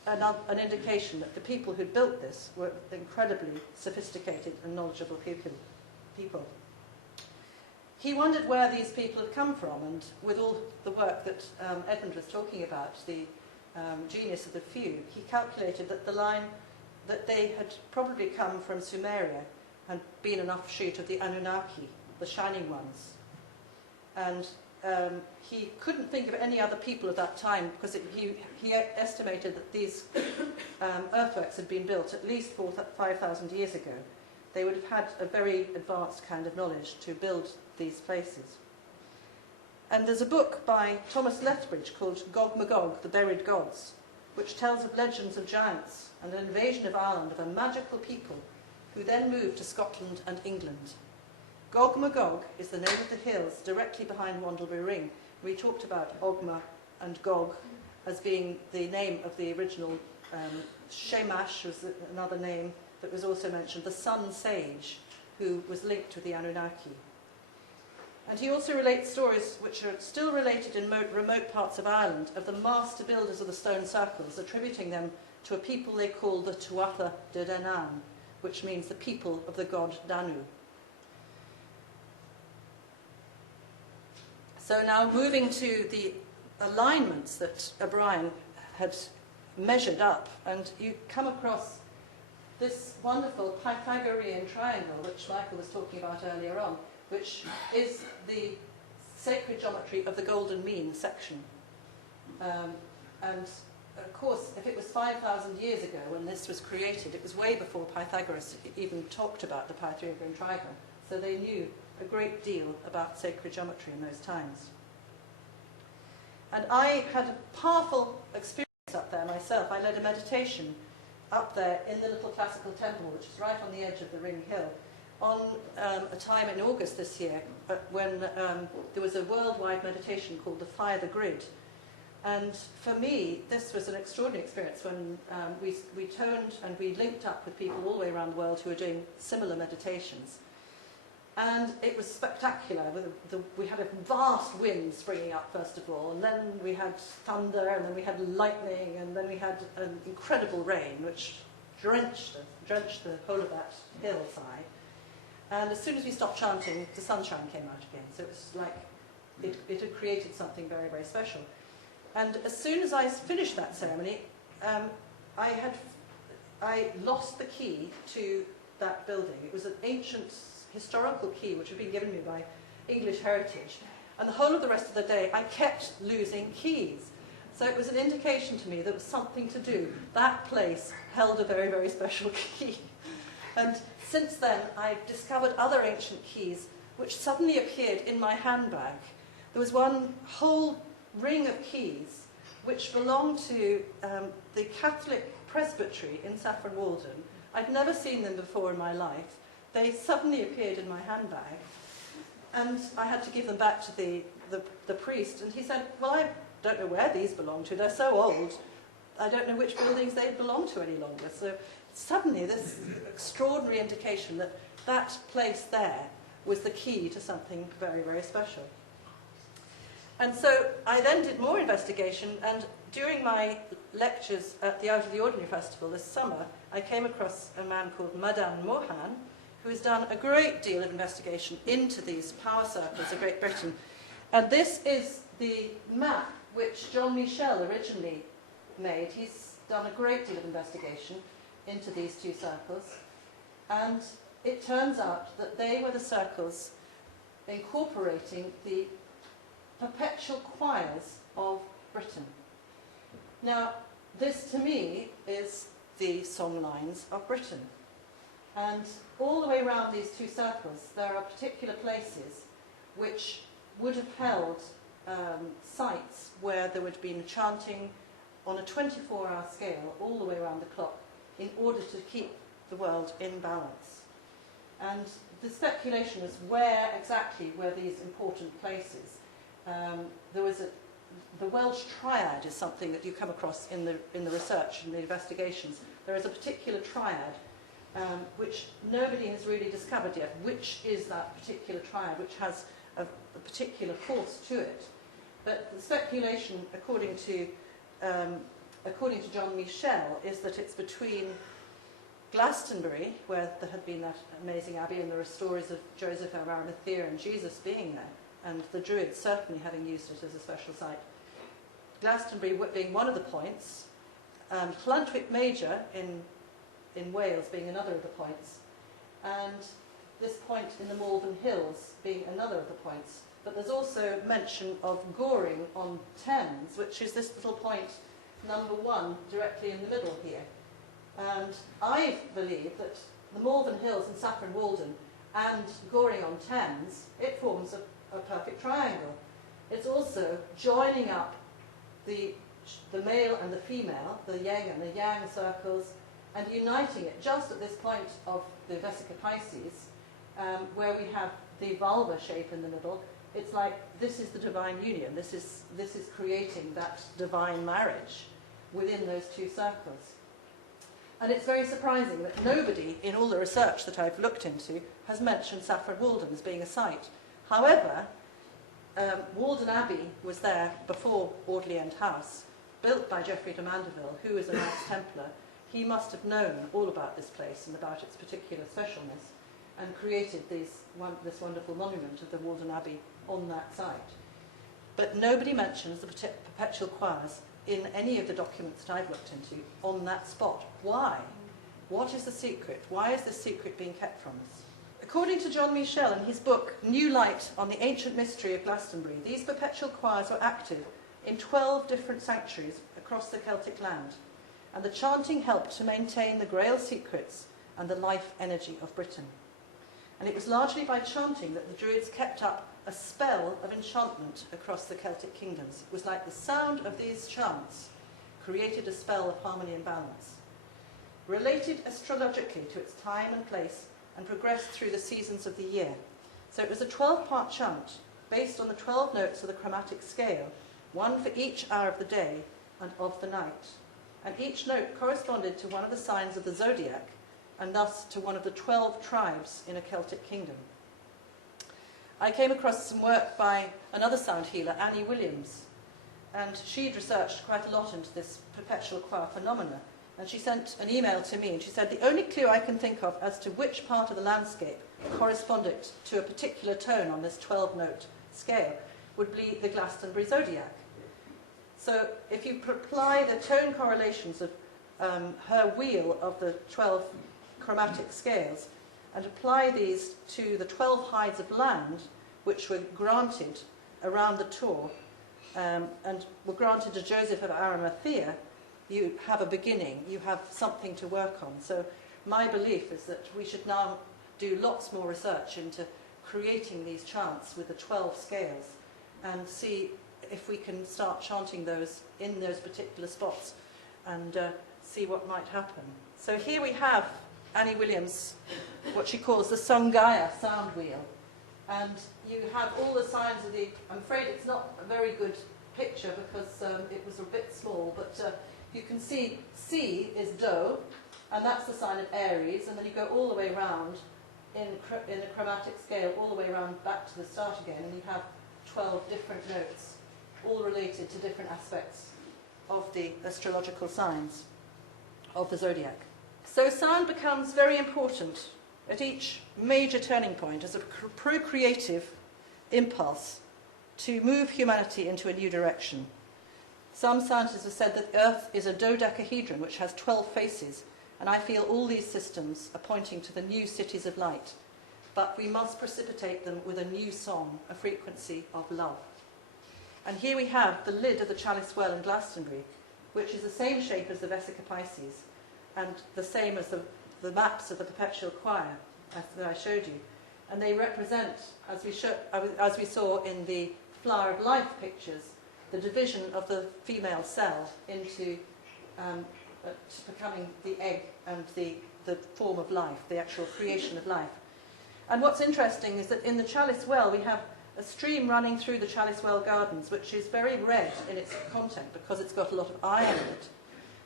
an indication that the people who built this were incredibly sophisticated and knowledgeable people. He wondered where these people had come from, and with all the work that Edmund was talking about, the genius of the few, he calculated that the line that they had probably come from Sumeria and been an offshoot of the Anunnaki, the Shining Ones. And he couldn't think of any other people at that time, because he estimated that these earthworks had been built at least 5,000 years ago. They would have had a very advanced kind of knowledge to build these places. And there's a book by Thomas Lethbridge called Gog Magog, The Buried Gods, which tells of legends of giants and an invasion of Ireland of a magical people who then moved to Scotland and England. Gog Magog is the name of the hills directly behind Wandlebury Ring. We talked about Ogma and Gog as being the name of the original. Shamash was another name that was also mentioned, the sun sage, who was linked with the Anunnaki. And he also relates stories which are still related in remote parts of Ireland of the master builders of the stone circles, attributing them to a people they call the Tuatha De Danann, which means the people of the god Danu. So now moving to the alignments that O'Brien had measured up, and you come across this wonderful Pythagorean triangle, which Michael was talking about earlier on, which is the sacred geometry of the Golden Mean section. And of course, if it was 5,000 years ago when this was created, it was way before Pythagoras even talked about the Pythagorean triangle. So they knew a great deal about sacred geometry in those times. And I had a powerful experience up there myself. I led a meditation up there in the little classical temple, which is right on the edge of the Ring Hill. on a time in August this year when there was a worldwide meditation called the Fire the Grid. And for me, this was an extraordinary experience when we toned and we linked up with people all the way around the world who were doing similar meditations. And it was spectacular. We had a vast wind springing up, first of all, and then we had thunder, and then we had lightning, and then we had an incredible rain, which drenched the whole of that hillside. And as soon as we stopped chanting, the sunshine came out again. So it was like it had created something very, very special. And as soon as I finished that ceremony, I lost the key to that building. It was an ancient historical key which had been given me by English Heritage. And the whole of the rest of the day, I kept losing keys. So it was an indication to me there was something to do. That place held a very, very special key. And since then, I've discovered other ancient keys which suddenly appeared in my handbag. There was one whole ring of keys which belonged to the Catholic Presbytery in Saffron Walden. I'd never seen them before in my life. They suddenly appeared in my handbag, and I had to give them back to the priest, and he said, well, I don't know where these belong to. They're so old, I don't know which buildings they belong to any longer. So suddenly this extraordinary indication that that place there was the key to something very, very special. And so I then did more investigation, and during my lectures at the Out of the Ordinary Festival this summer, I came across a man called Madan Mohan, who has done a great deal of investigation into these power circles of Great Britain. And this is the map which John Michel originally made. He's done a great deal of investigation into these two circles. And it turns out that they were the circles incorporating the perpetual choirs of Britain. Now, this to me is the Songlines of Britain. And all the way around these two circles, there are particular places which would have held sites where there would have been chanting on a 24-hour scale all the way around the clock in order to keep the world in balance. And the speculation was where exactly were these important places. The Welsh triad is something that you come across in the research and the investigations. There is a particular triad which nobody has really discovered yet. Which is that particular triad which has a particular force to it? But the speculation, according to John Michel, is that it's between Glastonbury, where there had been that amazing abbey, and there are stories of Joseph of Arimathea and Jesus being there, and the Druids certainly having used it as a special site. Glastonbury being one of the points, Llantwit Major in Wales being another of the points, and this point in the Malvern Hills being another of the points. But there's also mention of Goring on Thames, which is this little point, number 1, directly in the middle here. And I believe that the Malvern Hills and Saffron Walden and Goring on Thames, it forms a perfect triangle. It's also joining up the male and the female, the yin and the yang circles, and uniting it just at this point of the Vesica Pisces, where we have the vulva shape in the middle. It's like this is the divine union. This is creating that divine marriage within those two circles. And it's very surprising that nobody in all the research that I've looked into has mentioned Saffron Walden as being a site. However, Walden Abbey was there before Audley End House, built by Geoffrey de Mandeville, who is a Knights Templar. He must have known all about this place and about its particular specialness, and created this wonderful monument of the Walden Abbey on that site. But nobody mentions the perpetual choirs in any of the documents that I've looked into on that spot. Why? What is the secret? Why is this secret being kept from us? According to John Michel in his book, New Light on the Ancient Mystery of Glastonbury, these perpetual choirs were active in 12 different sanctuaries across the Celtic land, and the chanting helped to maintain the Grail secrets and the life energy of Britain. And it was largely by chanting that the Druids kept up a spell of enchantment across the Celtic kingdoms. It was like the sound of these chants created a spell of harmony and balance. Related astrologically to its time and place, and progressed through the seasons of the year. So it was a 12-part chant based on the 12 notes of the chromatic scale, one for each hour of the day and of the night. And each note corresponded to one of the signs of the zodiac, and thus to one of the 12 tribes in a Celtic kingdom. I came across some work by another sound healer, Annie Williams, and she'd researched quite a lot into this perpetual choir phenomena. And she sent an email to me, and she said, the only clue I can think of as to which part of the landscape corresponded to a particular tone on this 12-note scale would be the Glastonbury zodiac. So if you apply the tone correlations of her wheel of the 12 chromatic scales and apply these to the 12 hides of land which were granted around the tour and were granted to Joseph of Arimathea, you have a beginning, you have something to work on. So my belief is that we should now do lots more research into creating these chants with the 12 scales and see if we can start chanting those in those particular spots and see what might happen. So here we have Annie Williams, what she calls the Songaya sound wheel. And you have all the signs of the... I'm afraid it's not a very good picture because it was a bit small, but you can see C is Do, and that's the sign of Aries, and then you go all the way around in a chromatic scale, all the way around back to the start again, and you have 12 different notes, all related to different aspects of the astrological signs of the zodiac. So sound becomes very important at each major turning point as a procreative impulse to move humanity into a new direction. Some scientists have said that Earth is a dodecahedron which has 12 faces, and I feel all these systems are pointing to the new cities of light. But we must precipitate them with a new song, a frequency of love. And here we have the lid of the chalice well in Glastonbury, which is the same shape as the Vesica Pisces, and the same as the maps of the perpetual choir that I showed you. And they represent, as we saw in the Flower of Life pictures, the division of the female cell into becoming the egg and the form of life, the actual creation of life. And what's interesting is that in the chalice well we have a stream running through the chalice well gardens, which is very red in its content because it's got a lot of iron in it.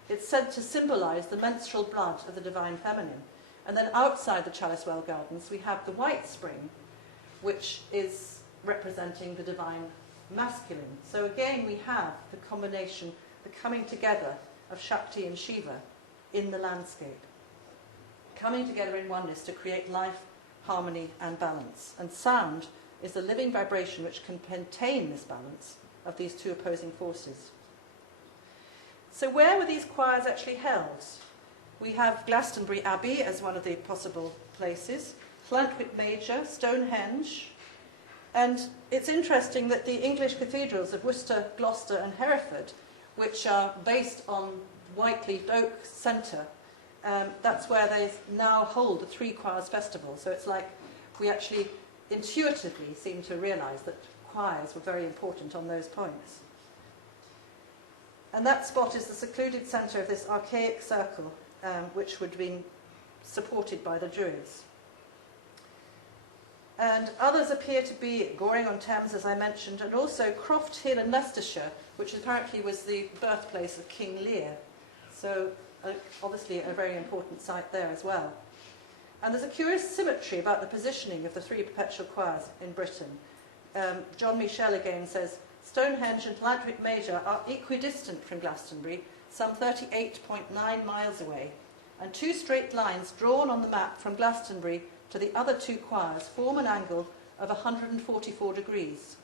It's said to symbolize the menstrual blood of the divine feminine. And then outside the chalice well gardens we have the white spring, which is representing the divine masculine. So again we have the combination, the coming together of Shakti and Shiva in the landscape, coming together in oneness to create life, harmony and balance. And sound is the living vibration which can maintain this balance of these two opposing forces. So where were these choirs actually held? We have Glastonbury Abbey as one of the possible places, Llantwit Major, Stonehenge, and it's interesting that the English cathedrals of Worcester, Gloucester and Hereford, which are based on White-leaved Oak Centre, that's where they now hold the Three Choirs Festival. So it's like we actually intuitively seem to realise that choirs were very important on those points. And that spot is the secluded centre of this archaic circle, which would have been supported by the Druids. And others appear to be Goring-on-Thames, as I mentioned, and also Croft Hill in Leicestershire, which apparently was the birthplace of King Lear. So obviously a very important site there as well. And there's a curious symmetry about the positioning of the three perpetual choirs in Britain. John Michel again says, Stonehenge and Llantwit Major are equidistant from Glastonbury, some 38.9 miles away, and two straight lines drawn on the map from Glastonbury to the other two choirs form an angle of 144 degrees.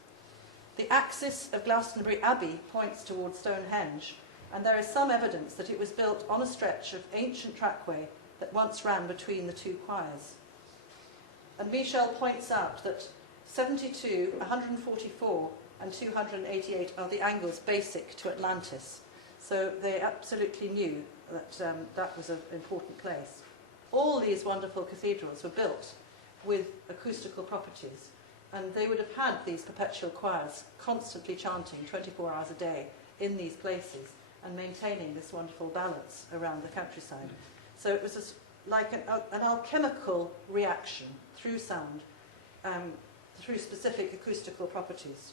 The axis of Glastonbury Abbey points towards Stonehenge, and there is some evidence that it was built on a stretch of ancient trackway that once ran between the two choirs. And Michel points out that 72, 144 and 288 are the angles basic to Atlantis. So they absolutely knew that that was an important place. All these wonderful cathedrals were built with acoustical properties, and they would have had these perpetual choirs constantly chanting 24 hours a day in these places and maintaining this wonderful balance around the countryside. So it was like an alchemical reaction through sound, through specific acoustical properties.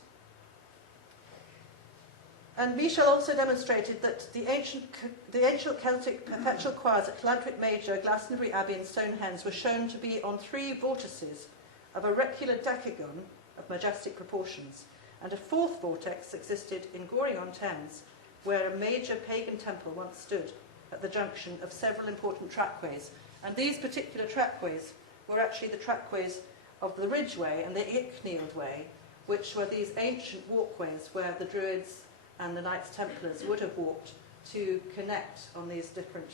And Michel also demonstrated that the ancient Celtic perpetual choirs at Llantwit Major, Glastonbury Abbey and Stonehenge were shown to be on 3 vortices of a recular decagon of majestic proportions, and a 4th vortex existed in Goring-on-Thames, where a major pagan temple once stood at the junction of several important trackways. And these particular trackways were actually the trackways of the Ridgeway and the Icknield Way, which were these ancient walkways where the Druids and the Knights Templars would have walked to connect on these different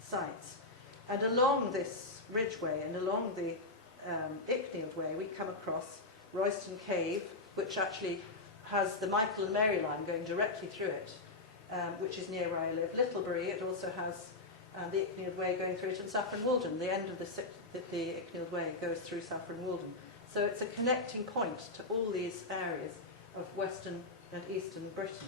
sites. And along this Ridgeway and along the Icknield Way, we come across Royston Cave, which actually has the Michael and Mary line going directly through it, which is near where I live. Littlebury, it also has the Icknield Way going through it, and Saffron Walden. The end of the Icknield Way goes through Saffron Walden. So it's a connecting point to all these areas of Western and Eastern Britain.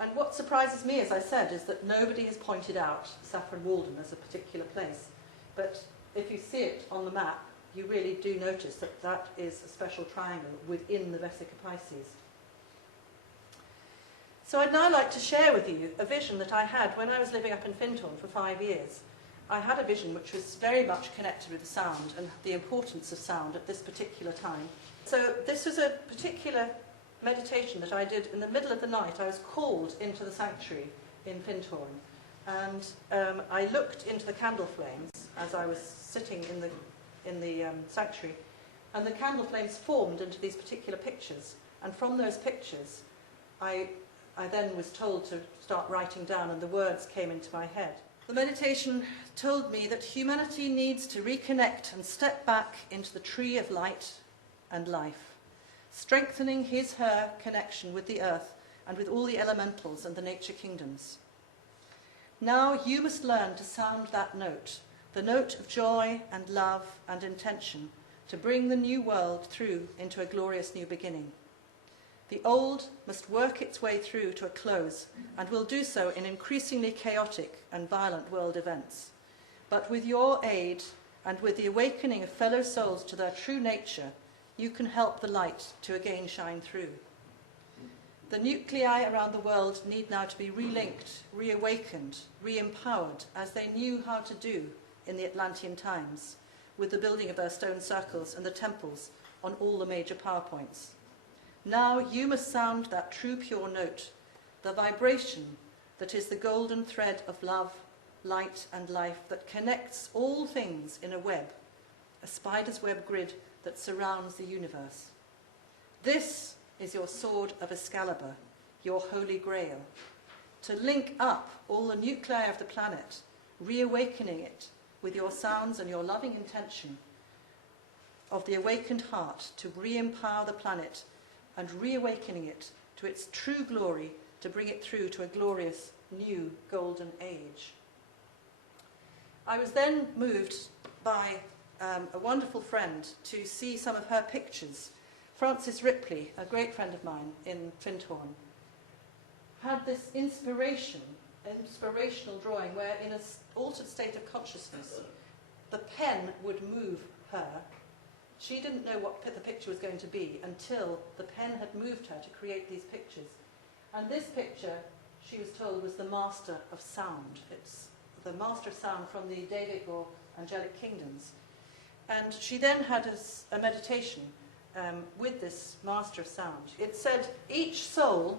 And what surprises me, as I said, is that nobody has pointed out Saffron Walden as a particular place. But if you see it on the map, you really do notice that that is a special triangle within the Vesica Pisces. So I'd now like to share with you a vision that I had when I was living up in Findhorn for 5 years. I had a vision which was very much connected with the sound and the importance of sound at this particular time. So this was a particular meditation that I did in the middle of the night. I was called into the sanctuary in Findhorn, and I looked into the candle flames as I was sitting in the sanctuary, and the candle flames formed into these particular pictures, and from those pictures I then was told to start writing down, and the words came into my head. The meditation told me that humanity needs to reconnect and step back into the tree of light and life, strengthening his/her connection with the earth and with all the elementals and the nature kingdoms. Now you must learn to sound that note, the note of joy and love and intention, to bring the new world through into a glorious new beginning. The old must work its way through to a close, and will do so in increasingly chaotic and violent world events. But with your aid, and with the awakening of fellow souls to their true nature, you can help the light to again shine through. The nuclei around the world need now to be relinked, reawakened, re-empowered, as they knew how to do in the Atlantean times, with the building of their stone circles and the temples on all the major power points. Now you must sound that true pure note, the vibration that is the golden thread of love, light and life that connects all things in a web, a spider's web grid that surrounds the universe. This is your sword of Excalibur, your holy grail, to link up all the nuclei of the planet, reawakening it with your sounds and your loving intention of the awakened heart to re-empower the planet and reawakening it to its true glory, to bring it through to a glorious new golden age. I was then moved by a wonderful friend to see some of her pictures. Frances Ripley, a great friend of mine in Findhorn, had this inspirational drawing where, in an altered state of consciousness, the pen would move her. She didn't know what the picture was going to be until the pen had moved her to create these pictures. And this picture, she was told, was the master of sound. It's the master of sound from the Daedic or angelic kingdoms. And she then had a meditation with this master of sound. It said, each soul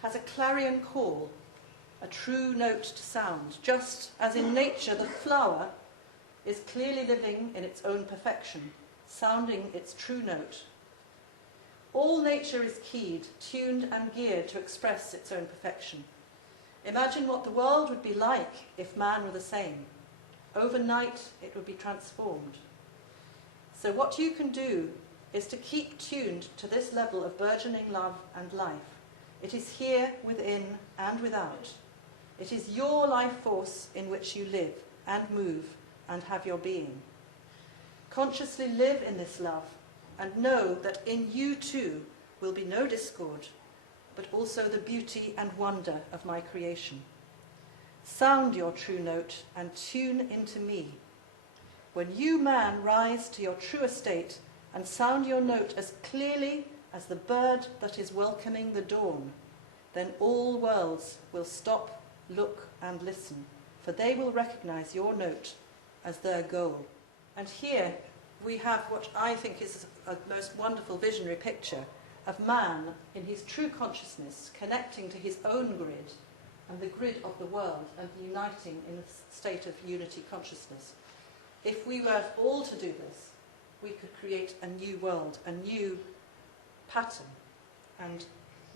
has a clarion call, a true note to sound, just as in nature the flower is clearly living in its own perfection, sounding its true note. All nature is keyed, tuned and geared to express its own perfection. Imagine what the world would be like if man were the same. Overnight it would be transformed. So what you can do is to keep tuned to this level of burgeoning love and life. It is here within and without. It is your life force in which you live and move and have your being. Consciously live in this love and know that in you too will be no discord, but also the beauty and wonder of my creation. Sound your true note and tune into me. When you, man, rise to your true estate and sound your note as clearly as the bird that is welcoming the dawn, then all worlds will stop, look and listen, for they will recognize your note as their goal. And here we have what I think is a most wonderful visionary picture of man in his true consciousness connecting to his own grid and the grid of the world and uniting in a state of unity consciousness. If we were all to do this, we could create a new world, a new pattern. And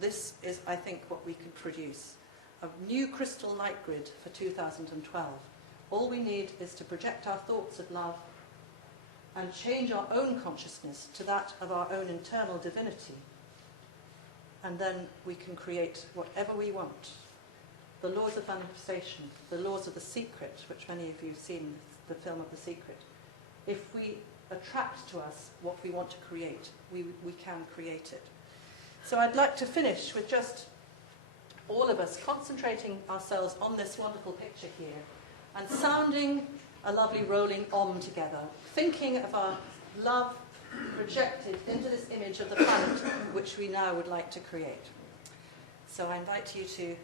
this is, I think, what we could produce. A new crystal light grid for 2012. All we need is to project our thoughts of love and change our own consciousness to that of our own internal divinity. And then we can create whatever we want. The laws of manifestation, the laws of the secret, which many of you have seen, the film of The Secret. If we attract to us what we want to create, we can create it. So I'd like to finish with just all of us concentrating ourselves on this wonderful picture here and sounding a lovely rolling om together, thinking of our love projected into this image of the planet which we now would like to create. So I invite you to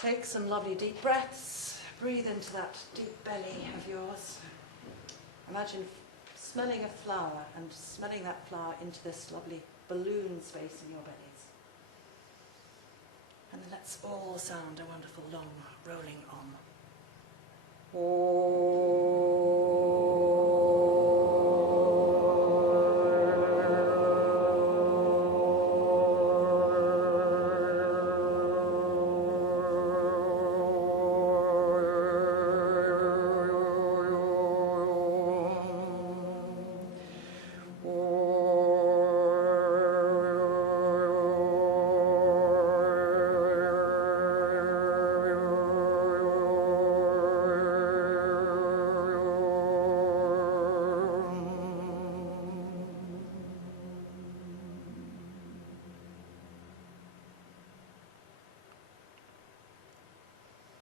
take some lovely deep breaths, breathe into that deep belly of yours. Imagine smelling a flower and smelling that flower into this lovely balloon space in your bellies. And then let's all sound a wonderful long rolling om. Oh.